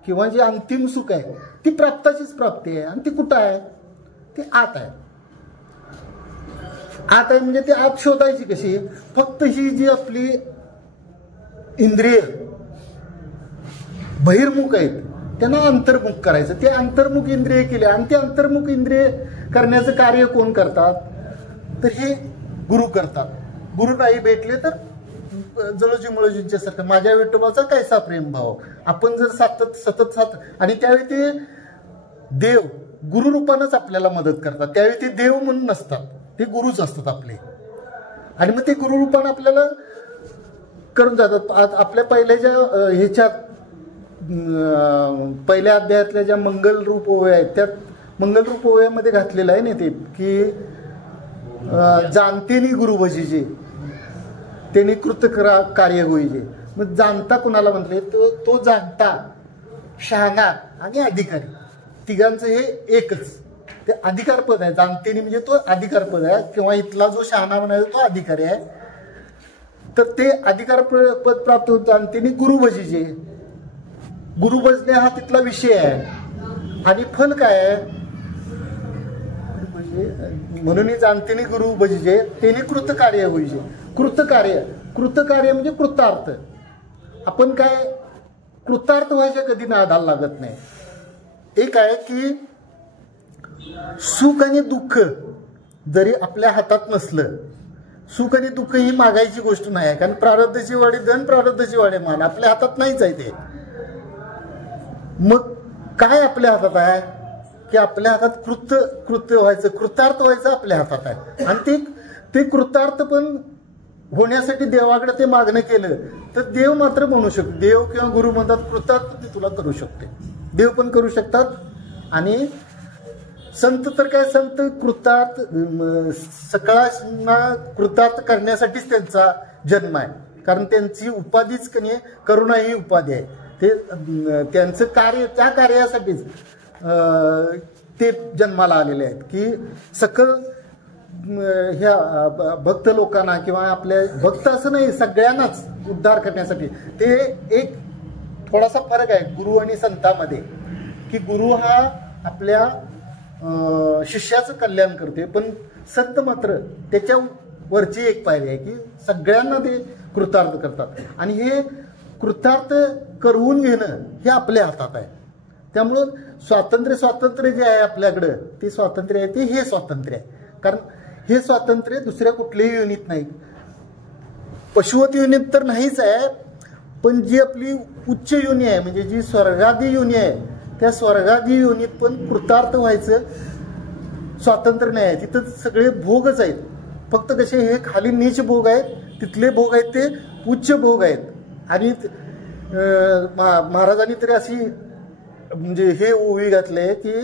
किंवा जे अंतिम सुख आहे ती प्राप्ताचीच प्राप्ती आहे. आणि ती कुठं आहे? ती आत आहे. आत आहे म्हणजे ती आत शोधायची कशी? फक्त ही जी आपली इंद्रिय बहिर्मुख आहेत त्यांना अंतर्मुख करायचं. ते अंतर्मुख इंद्रिय केले आणि ते अंतर्मुख इंद्रिय करण्याचं कार्य कोण करतात तर हे गुरु करतात. गुरु नाही भेटले तर जळोजी मळोजींच्या सारखं माझ्या विठोबाचा कैसा प्रेम भाव, आपण जर सतत आणि त्यावेळी ते देव गुरु रूपानंच आपल्याला मदत करतात. त्यावेळी ते देव म्हणून नसतात, ते गुरुच असतात आपले. आणि मग ते गुरु रूपानं आपल्याला करून जातात. आपल्या पहिल्या ज्या ह्याच्यात पहिल्या अध्यायातल्या ज्या मंगलरूप ओव्या आहेत, त्यात मंगलरूप ओव्यामध्ये घातलेलं आहे ना ते की जाणतेनी गुरु भजीजे त्यांनी कृत कार्य होईजे. मग जाणता कुणाला म्हटले, तो जाणता, शहाणा आणि अधिकारी तिघांचं हे एकच ते अधिकार पद आहे. जाणतेनी म्हणजे तो अधिकार पद आहे, किंवा इथला जो शहाणा म्हणायचा तो अधिकारी आहे. तर ते अधिकार पद प्राप्त होत जाणतेनी गुरु भजीजे. गुरु भजणे हा तिथला विषय आहे. आणि फल काय आहे म्हणून जाणतेनी गुरु भजीजे त्यांनी कृतकार्य होईजे. कृतकार्य म्हणजे कृतार्थ. आपण काय कृतार्थ व्हायच्या कधी नादाला लागत नाही. एक आहे की सुख आणि दुःख जरी आपल्या हातात नसलं, सुख आणि दुःख ही मागायची गोष्ट नाही. कारण प्रारब्धाची वाढी धन, प्रारब्धाची वाढी मान आपल्या हातात नाहीच आहे ते. मग काय आपल्या हातात आहे की आपल्या हातात कृत्य व्हायचं, कृतार्थ व्हायचं आपल्या हातात आहे. आणि ते कृतार्थ पण होण्यासाठी देवाकडे ते मागणं केलं तर देव मात्र म्हणू शकतो. देव किंवा गुरु म्हणतात कृतार्थ ते तुला करू शकते. देव पण करू शकतात. आणि संत तर काय, संत कृतार्थ सकळांना कृतार्थ करण्यासाठीच त्यांचा जन्म आहे. कारण त्यांची उपाधीच कधी करुणा ही उपाधी आहे. ते त्यांचं कार्य, त्या कार्यासाठीच ते जन्माला आलेले आहेत की सकल ह्या भक्त लोकांना किंवा आपल्या भक्त असं नाही सगळ्यांनाच उद्धार करण्यासाठी. ते एक थोडासा फरक आहे गुरु आणि संतांमध्ये की गुरु हा आपल्या शिष्याचं कल्याण करते, पण संत मात्र त्याच्या वरची एक पायरी आहे की सगळ्यांना ते कृतार्थ करतात. आणि हे कृतार्थ करवून घेणं हे आपल्या हातात आहे. त्यामुळं स्वातंत्र्य जे आहे आपल्याकडं ते स्वातंत्र्य आहे, ते हे स्वातंत्र्य आहे. कारण हे स्वातंत्र्य दुसऱ्या कुठल्याही युनिट नाही. पशुवत युनिट तर नाहीच आहे, पण जी आपली उच्च योनी आहे म्हणजे जी स्वर्गादी योनी आहे, त्या स्वर्गादी योनीत पण कृतार्थ व्हायचं स्वातंत्र्य नाही आहे. तिथं सगळे भोगच आहेत. फक्त कसे हे खाली नीच भोग आहेत, तिथले भोग आहेत ते उच्च भोग आहेत. आणि महाराजांनी तरी अशी म्हणजे हे ओवी घातले की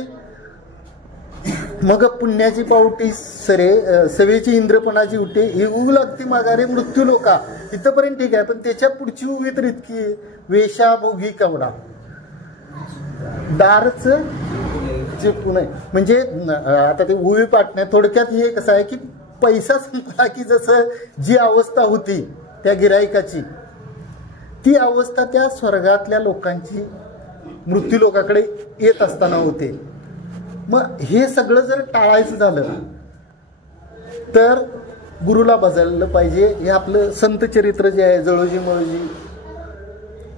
मग पुण्याची पावटी सरे सवेची इंद्रपणाची उठे येऊ लागती माघारे मृत्यू लोका. इथंपर्यंत ठीक आहे, पण त्याच्या पुढची उभी तर इतकी वेशा भोगी कवडा दारच जे पुणे म्हणजे आता ते उभी पाटण्या. थोडक्यात हे कसं आहे की पैसा संपला की जसं जी अवस्था होती त्या गिराईकाची, ती अवस्था त्या स्वर्गातल्या लोकांची मृत्यू लोकांकडे येत असताना होते. मग हे सगळं जर टाळायचं झालं तर गुरुला बजायला पाहिजे. हे आपलं संत चरित्र जे आहे जळोजी मळोजी,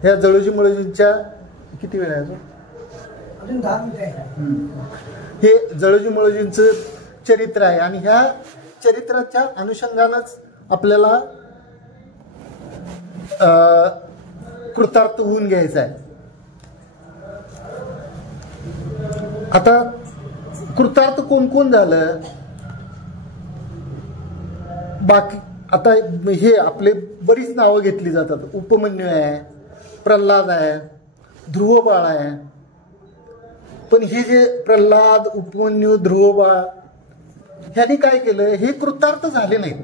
ह्या जळोजी मळोजींच्या किती वेळ आहे अजून 10 मिनिटं आहे. हे जळोजी मळोजींचं चरित्र आहे आणि ह्या चरित्राच्या अनुषंगानंच आपल्याला कृतार्थ होऊन घ्यायचं आहे. आता कृतार्थ कोण कोण झालं बाकी, आता हे आपले बरीच नावं घेतली जातात. उपमन्यू आहे, प्रल्हाद आहे, ध्रुवबाळ आहे. पण हे जे प्रल्हाद, उपमन्यू, ध्रुवबाळ ह्यांनी काय केलं, हे कृतार्थ झाले नाहीत.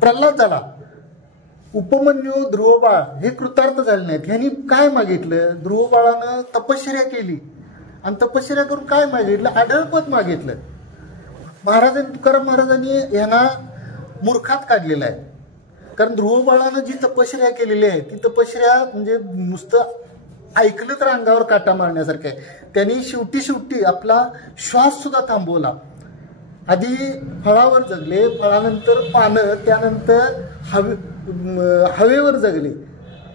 प्रल्हाद झाला, उपमन्यू, ध्रुवबाळ हे कृतार्थ झाले नाहीत. ह्यांनी काय मागितलं, ध्रुवबाळानं तपश्चर्या केली आणि तपश्चर्या करून काय मागितलं, आढळपद मागितलं. तुकाराम महाराजांनी ह्यांना मूर्खात काढलेलं आहे. कारण ध्रुवबाळानं जी तपश्चर्या केलेली आहे ती तपश्चर्या म्हणजे नुसतं ऐकलं तर अंगावर काटा मारण्यासारखं आहे. त्यांनी शेवटी आपला श्वास सुद्धा थांबवला. आधी फळावर जगले, फळानंतर पानं, त्यानंतर हवेवर जगले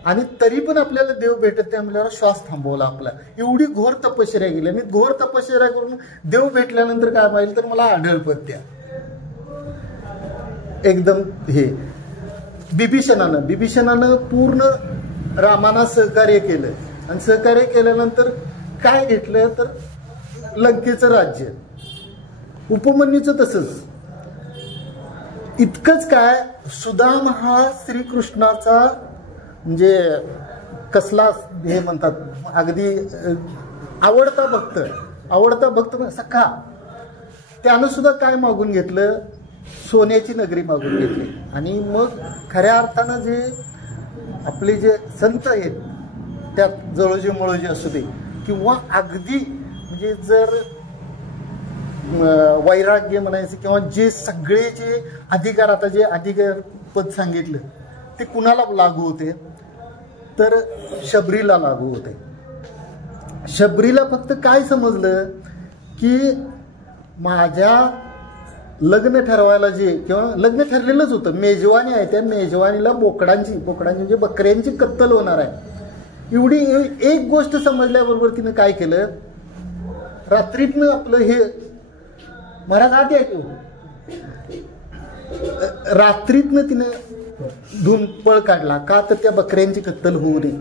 आणि तरी पण आपल्याला देव भेटत नाही म्हणल्यावर श्वास थांबवला आपला. एवढी घोर तपश्चर्या केली आणि घोर तपश्चर्या करून देव भेटल्यानंतर काय पाहिजे तर मला आढळपद द्या एकदम हे. बिभीषणानं पूर्ण रामाना सहकार्य केलं आणि सहकार्य केल्यानंतर काय घेतलं तर लंकेचं राज्य. उपमन्यूचं तसंच. इतकंच काय, सुदाम हा श्रीकृष्णाचा म्हणजे कसला हे म्हणतात अगदी आवडता भक्त सखा. त्यानं सुद्धा काय मागून घेतलं, सोन्याची नगरी मागून घेतली. आणि मग खऱ्या अर्थानं जे आपले जे संत आहेत त्यात जळोजी मळोजी असू दे किंवा अगदी म्हणजे जर वैराग्य म्हणायचं किंवा जे सगळे जे अधिकार, आता जे अधिकार पद सांगितलं ते कुणाला लागू होते तर शबरीला लागू होते. शबरीला फक्त काय समजलं की माझ्या लग्न ठरवायला जे किंवा लग्न ठरलेलंच होतं, मेजवानी आहे, त्या मेजवानीला बोकडांची म्हणजे बकऱ्यांची कत्तल होणार आहे. एवढी एक गोष्ट समजल्याबरोबर तिनं काय केलं, रात्रीतनं आपलं हे महाराज आधी आहे रात्रीतनं तिनं धुन पळ काढला. का तर त्या बकऱ्यांची कत्तल होऊ नये.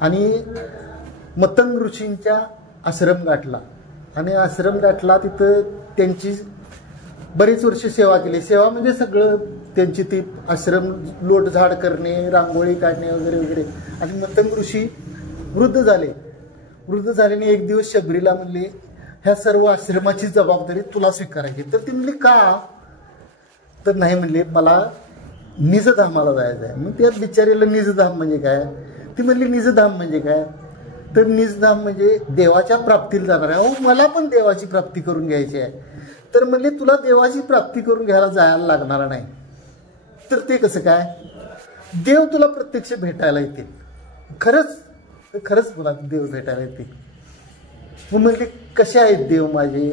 आणि मतंग ऋषींच्या आश्रम गाठला आणि आश्रम गाठला. तिथं त्यांची बरीच वर्ष सेवा केली. सेवा म्हणजे सगळं त्यांची ती आश्रम लोटझाड करणे, रांगोळी काढणे वगैरे वगैरे. आणि मतंग ऋषी वृद्ध झाल्याने एक दिवस शबरीला म्हणले ह्या सर्व आश्रमाची जबाबदारी तुला स्वीकारायची. तर ती म्हणली का, तर नाही म्हणले मला निजधामाला जायचं आहे. मग त्या बिचारीला निजधाम म्हणजे काय, ती म्हणली निजधाम म्हणजे काय, तर निजधाम म्हणजे देवाच्या प्राप्तीला जाणार आहे. अहो मला पण देवाची प्राप्ती करून घ्यायची आहे. तर म्हणले तुला देवाची प्राप्ती करून घ्यायला जायला लागणार नाही. तर ते कसं काय, देव तुला प्रत्यक्ष भेटायला येतील. खरंच मला देव भेटायला येतील. मग म्हणले कसे आहेत देव माझे,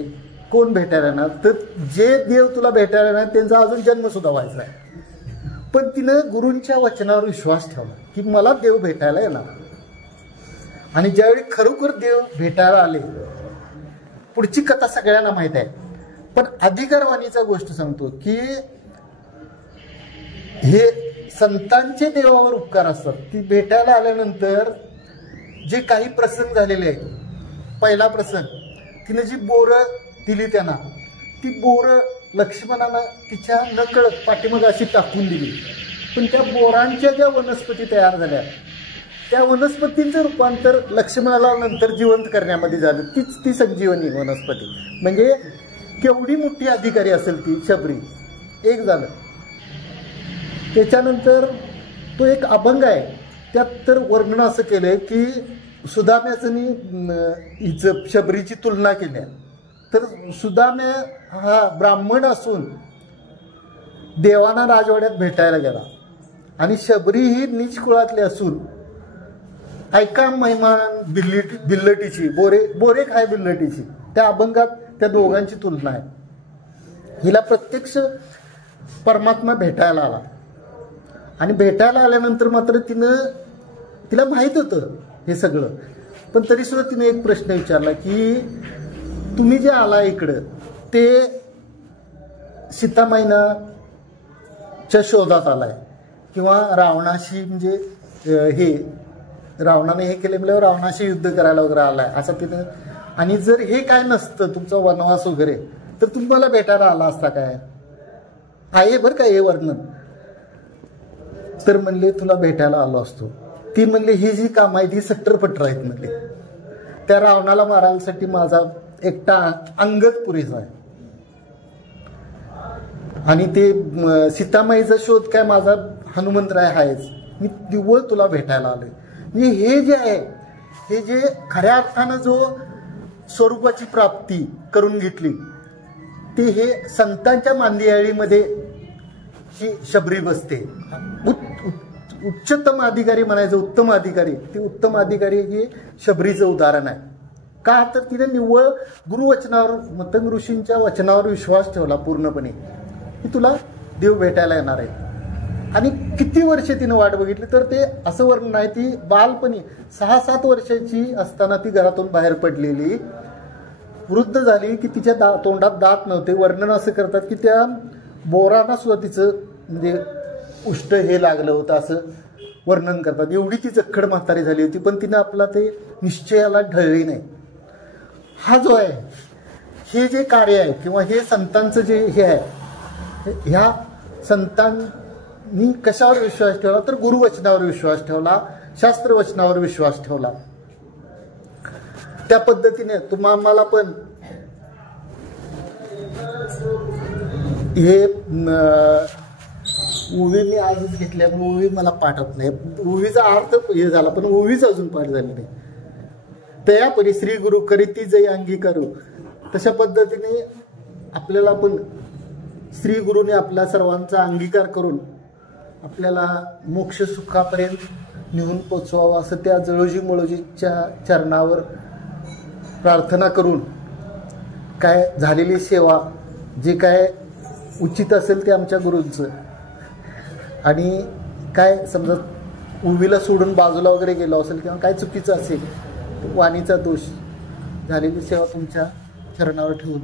कोण भेटायला येणार, तर जे देव तुला भेटायला येणार त्यांचा अजून जन्म सुद्धा व्हायचा आहे. पण तिनं गुरूंच्या वचनावर विश्वास ठेवला की मला देव भेटायला येणार. आणि ज्यावेळी खरोखर देव भेटायला आले, पुढची कथा सगळ्यांना माहित आहे. पण अधिकारवाणीचा गोष्ट सांगतो की हे संतांचे देवावर उपकार असतात. ती भेटायला आल्यानंतर जे काही प्रसंग झालेले आहेत. पहिला प्रसंग, तिने जी बोरं दिली त्यांना, ती बोरं लक्ष्मणानं तिच्या नकळत पाठीमागे अशी टाकून दिली. पण त्या बोरांच्या ज्या वनस्पती तयार झाल्या त्या वनस्पतींचं रूपांतर लक्ष्मणाला नंतर जिवंत करण्यामध्ये झालं. ती संजीवनी वनस्पती. म्हणजे केवढी मोठी अधिकारी असेल ती शबरी. एक झालं. त्याच्यानंतर तो एक अभंग आहे, त्यात तर वर्णन असं केलंय की सुदाम्याचं हिचं शबरीची तुलना केल्या. तर सुदाम्या हा ब्राह्मण असून देवाना राजवाड्यात भेटायला गेला आणि शबरी ही नीच कुळातली असून ऐका महिमान बिल्लटीची बोरे खाय बिल्लटीची. त्या अभंगात त्या दोघांची तुलना आहे. हिला प्रत्यक्ष परमात्मा भेटायला आला आणि भेटायला आल्यानंतर मात्र तिला माहित होतं हे सगळं. पण तरी सुद्धा तिने एक प्रश्न विचारला की तुम्ही जे आला इकडं ते सीतामाईच्या शोधात आलाय किंवा रावणाशी म्हणजे हे रावणाने हे केले म्हणजे रावणाशी युद्ध करायला वगैरे आलाय असं तिनं. आणि जर हे काय नसतं तुमचा वनवास वगैरे तर तुम्हाला भेटायला आला असता काय आहे बरं का हे वर्णन. तर म्हणले तुला भेटायला आलो असतो. ती म्हणली ही जी काम आहे ती सट्टरपट्टर आहेत म्हणले. त्या रावणाला मारायसाठी माझा एकटा अंगद पुरेसा आहे आणि ते सीतामाईचा शोध काय माझा हनुमंतराय आहेच. मी निव्वळ तुला भेटायला आलोय. म्हणजे हे जे आहे हे जे खऱ्या अर्थानं जो स्वरूपाची प्राप्ती करून घेतली ते हे संतांच्या मांदियाळीमध्ये ही शबरी बसते. उच्चतम अधिकारी म्हणायचं, उत्तम अधिकारी. ती उत्तम अधिकारी हे शबरीचं उदाहरण आहे. का तर तिने निव्वळ गुरुवचनावर मतंग ऋषींच्या वचनावर विश्वास ठेवला पूर्णपणे की तुला देव भेटायला येणार आहे. आणि किती वर्षे तिने वाट बघितली तर ते असं वर्णन आहे. ती बालपणी 6-7 वर्षाची असताना ती घरातून बाहेर पडलेली, वृद्ध झाली की तिच्या तोंडात दात नव्हते. वर्णन असं करतात की त्या बोरांना सुद्धा तिचं म्हणजे उष्ट हे लागलं होतं असं वर्णन करतात. एवढी ती जखड म्हातारी झाली होती, पण तिनं आपला ते निश्चयाला ढळली नाही. हा जो आहे, हे जे कार्य आहे किंवा हे संतांचं जे हे आहे, ह्या संतांनी कशावर विश्वास ठेवला तर गुरुवचनावर विश्वास ठेवला, शास्त्रवचनावर विश्वास ठेवला. त्या पद्धतीने तुम्हाला पण हे ओवी मी आजच घेतल्यामुळे ओवी मला पाठवत नाही. ओवीचा अर्थ हे झाला पण ओवीच अजून पाठ झाली नाही. तया परी श्री गुरु करीती जय अंगीकारू, तशा पद्धतीने आपल्याला पण श्री गुरुने आपल्या सर्वांचा अंगीकार करून आपल्याला मोक्ष सुखापर्यंत नेऊन पोचवावं असं त्या जळोजी मळोजीच्या चरणावर प्रार्थना करून काय झालेली सेवा जे काय उचित असेल ते आमच्या गुरूंचं, आणि काय समजा उवीला सोडून बाजूला वगैरे गेलो असेल किंवा काय चुकीचं असेल वाणीचा दोष, झालेली सेवा तुमच्या चरणावर ठेवून